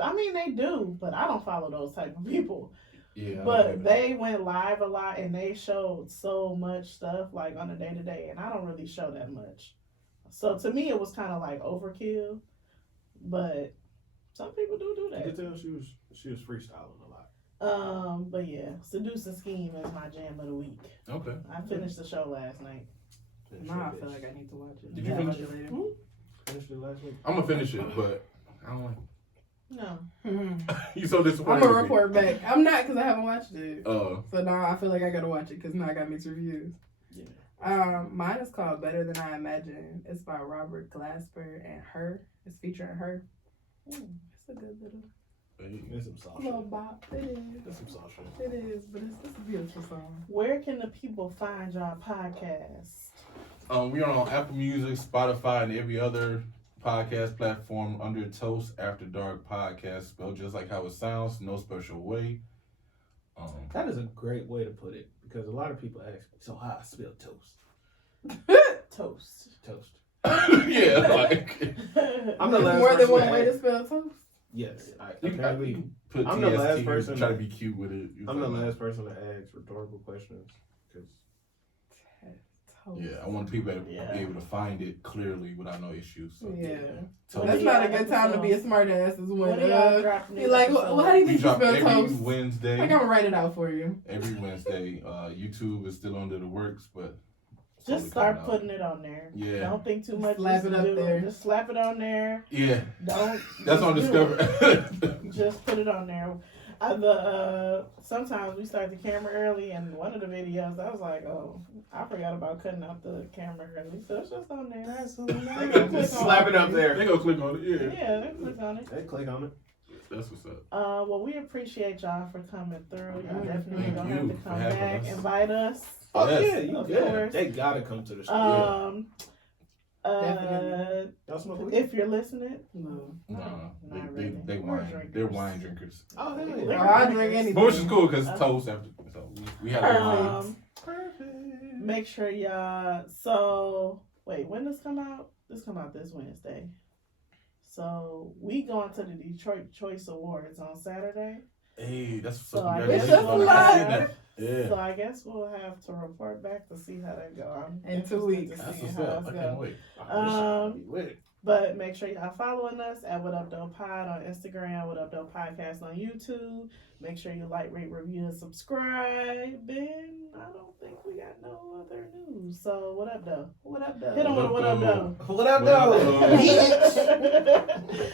I mean, they do, but I don't follow those type of people. Yeah. I don't But like they went live a lot and they showed so much stuff like on a day to day, and I don't really show that much. So to me, it was kind of like overkill. But some people do You that. could tell she was freestyling a lot. But yeah, Seduce and Scheme is my jam of the week. that. Okay. I finished the show last night. Nah, I feel like I need to watch it. Did you Yeah, finish watch it? later. Finished it last week. I'm gonna finish it, but I don't like No. Mhm. it. You so I'm disappointed. gonna in me. report back. I'm not because I haven't watched it. Oh. So now I feel like I gotta watch it because now I got mixed reviews. Yeah. Mine is called Better Than I Imagined. It's by Robert Glasper and Her. It's featuring Her. It's a good little There's some soft little shit. bop. It is. There's some soft shit. It is, but it's a beautiful song. Where can the people find y'all podcast? We are on Apple Music, Spotify, and every other podcast platform under Toast After Dark Podcast, spelled just like how it sounds, no special way. That is a great way to put it because a lot of people ask, so how I spell toast? Toast. Toast. Yeah, like I'm the last More than person one to way to ask. spell toast. Yes. you can Apparently, put I'm the TST, last person try to to- be cute with it. I'm the last person to ask rhetorical questions because Toast. Yeah, I want people to Yeah. be able to find it clearly without no issues. So, Yeah. Toast. That's not a good time to be a smart ass. Is when What do y'all drop be like, well, how do you We think you drop spell every toast? Wednesday. Like I'm gonna write it out for you. Every Wednesday. YouTube is still under the works, but it's Just only start coming out. putting it on there. Yeah. Don't think too much. Slap Just it up do there. Just slap it on there. Yeah, Don't. that's on just do Discover. it. Just put it on there. Sometimes we start the camera early, and one of the videos I was like, oh, I forgot about cutting out the camera early, so it's just on there. That's They can hilarious. click just on slap it up there. They gonna click on it. Yeah, Yeah, they click on it. They click on it. that's what's up. Well, we appreciate y'all for coming through. Y'all definitely Thank gonna you have to for come having back, us. invite us. Oh Yes. yeah, you Of good. course. They gotta come to the studio. Definitely. Y'all smoke weed? If you're listening, No. Nah, not they, really. they We're wine. drinkers. They're wine drinkers. Oh hell Liquor yeah. I drink anything. But which is cool because Toast after. So we have the wine. Perfect. Make sure y'all. So wait, when does come out? This come out this Wednesday. So we going to the Detroit Choice Awards on Saturday. Hey, that's So so I congratulations guess on we'll that. I seen have- that. Yeah, So I guess we'll have to report back to see how that go. I'm In 2 interested weeks. to that's see what's how up. it's I go. can't wait. But make sure y'all following us at What Up Dope Pod on Instagram, What Up Dope Podcast on YouTube. Make sure you like, rate, review, and subscribe. And I don't think we got no other news. So what up, though? What up, though? Hit on with What Up, though. What up, What up, though? though? Bitch.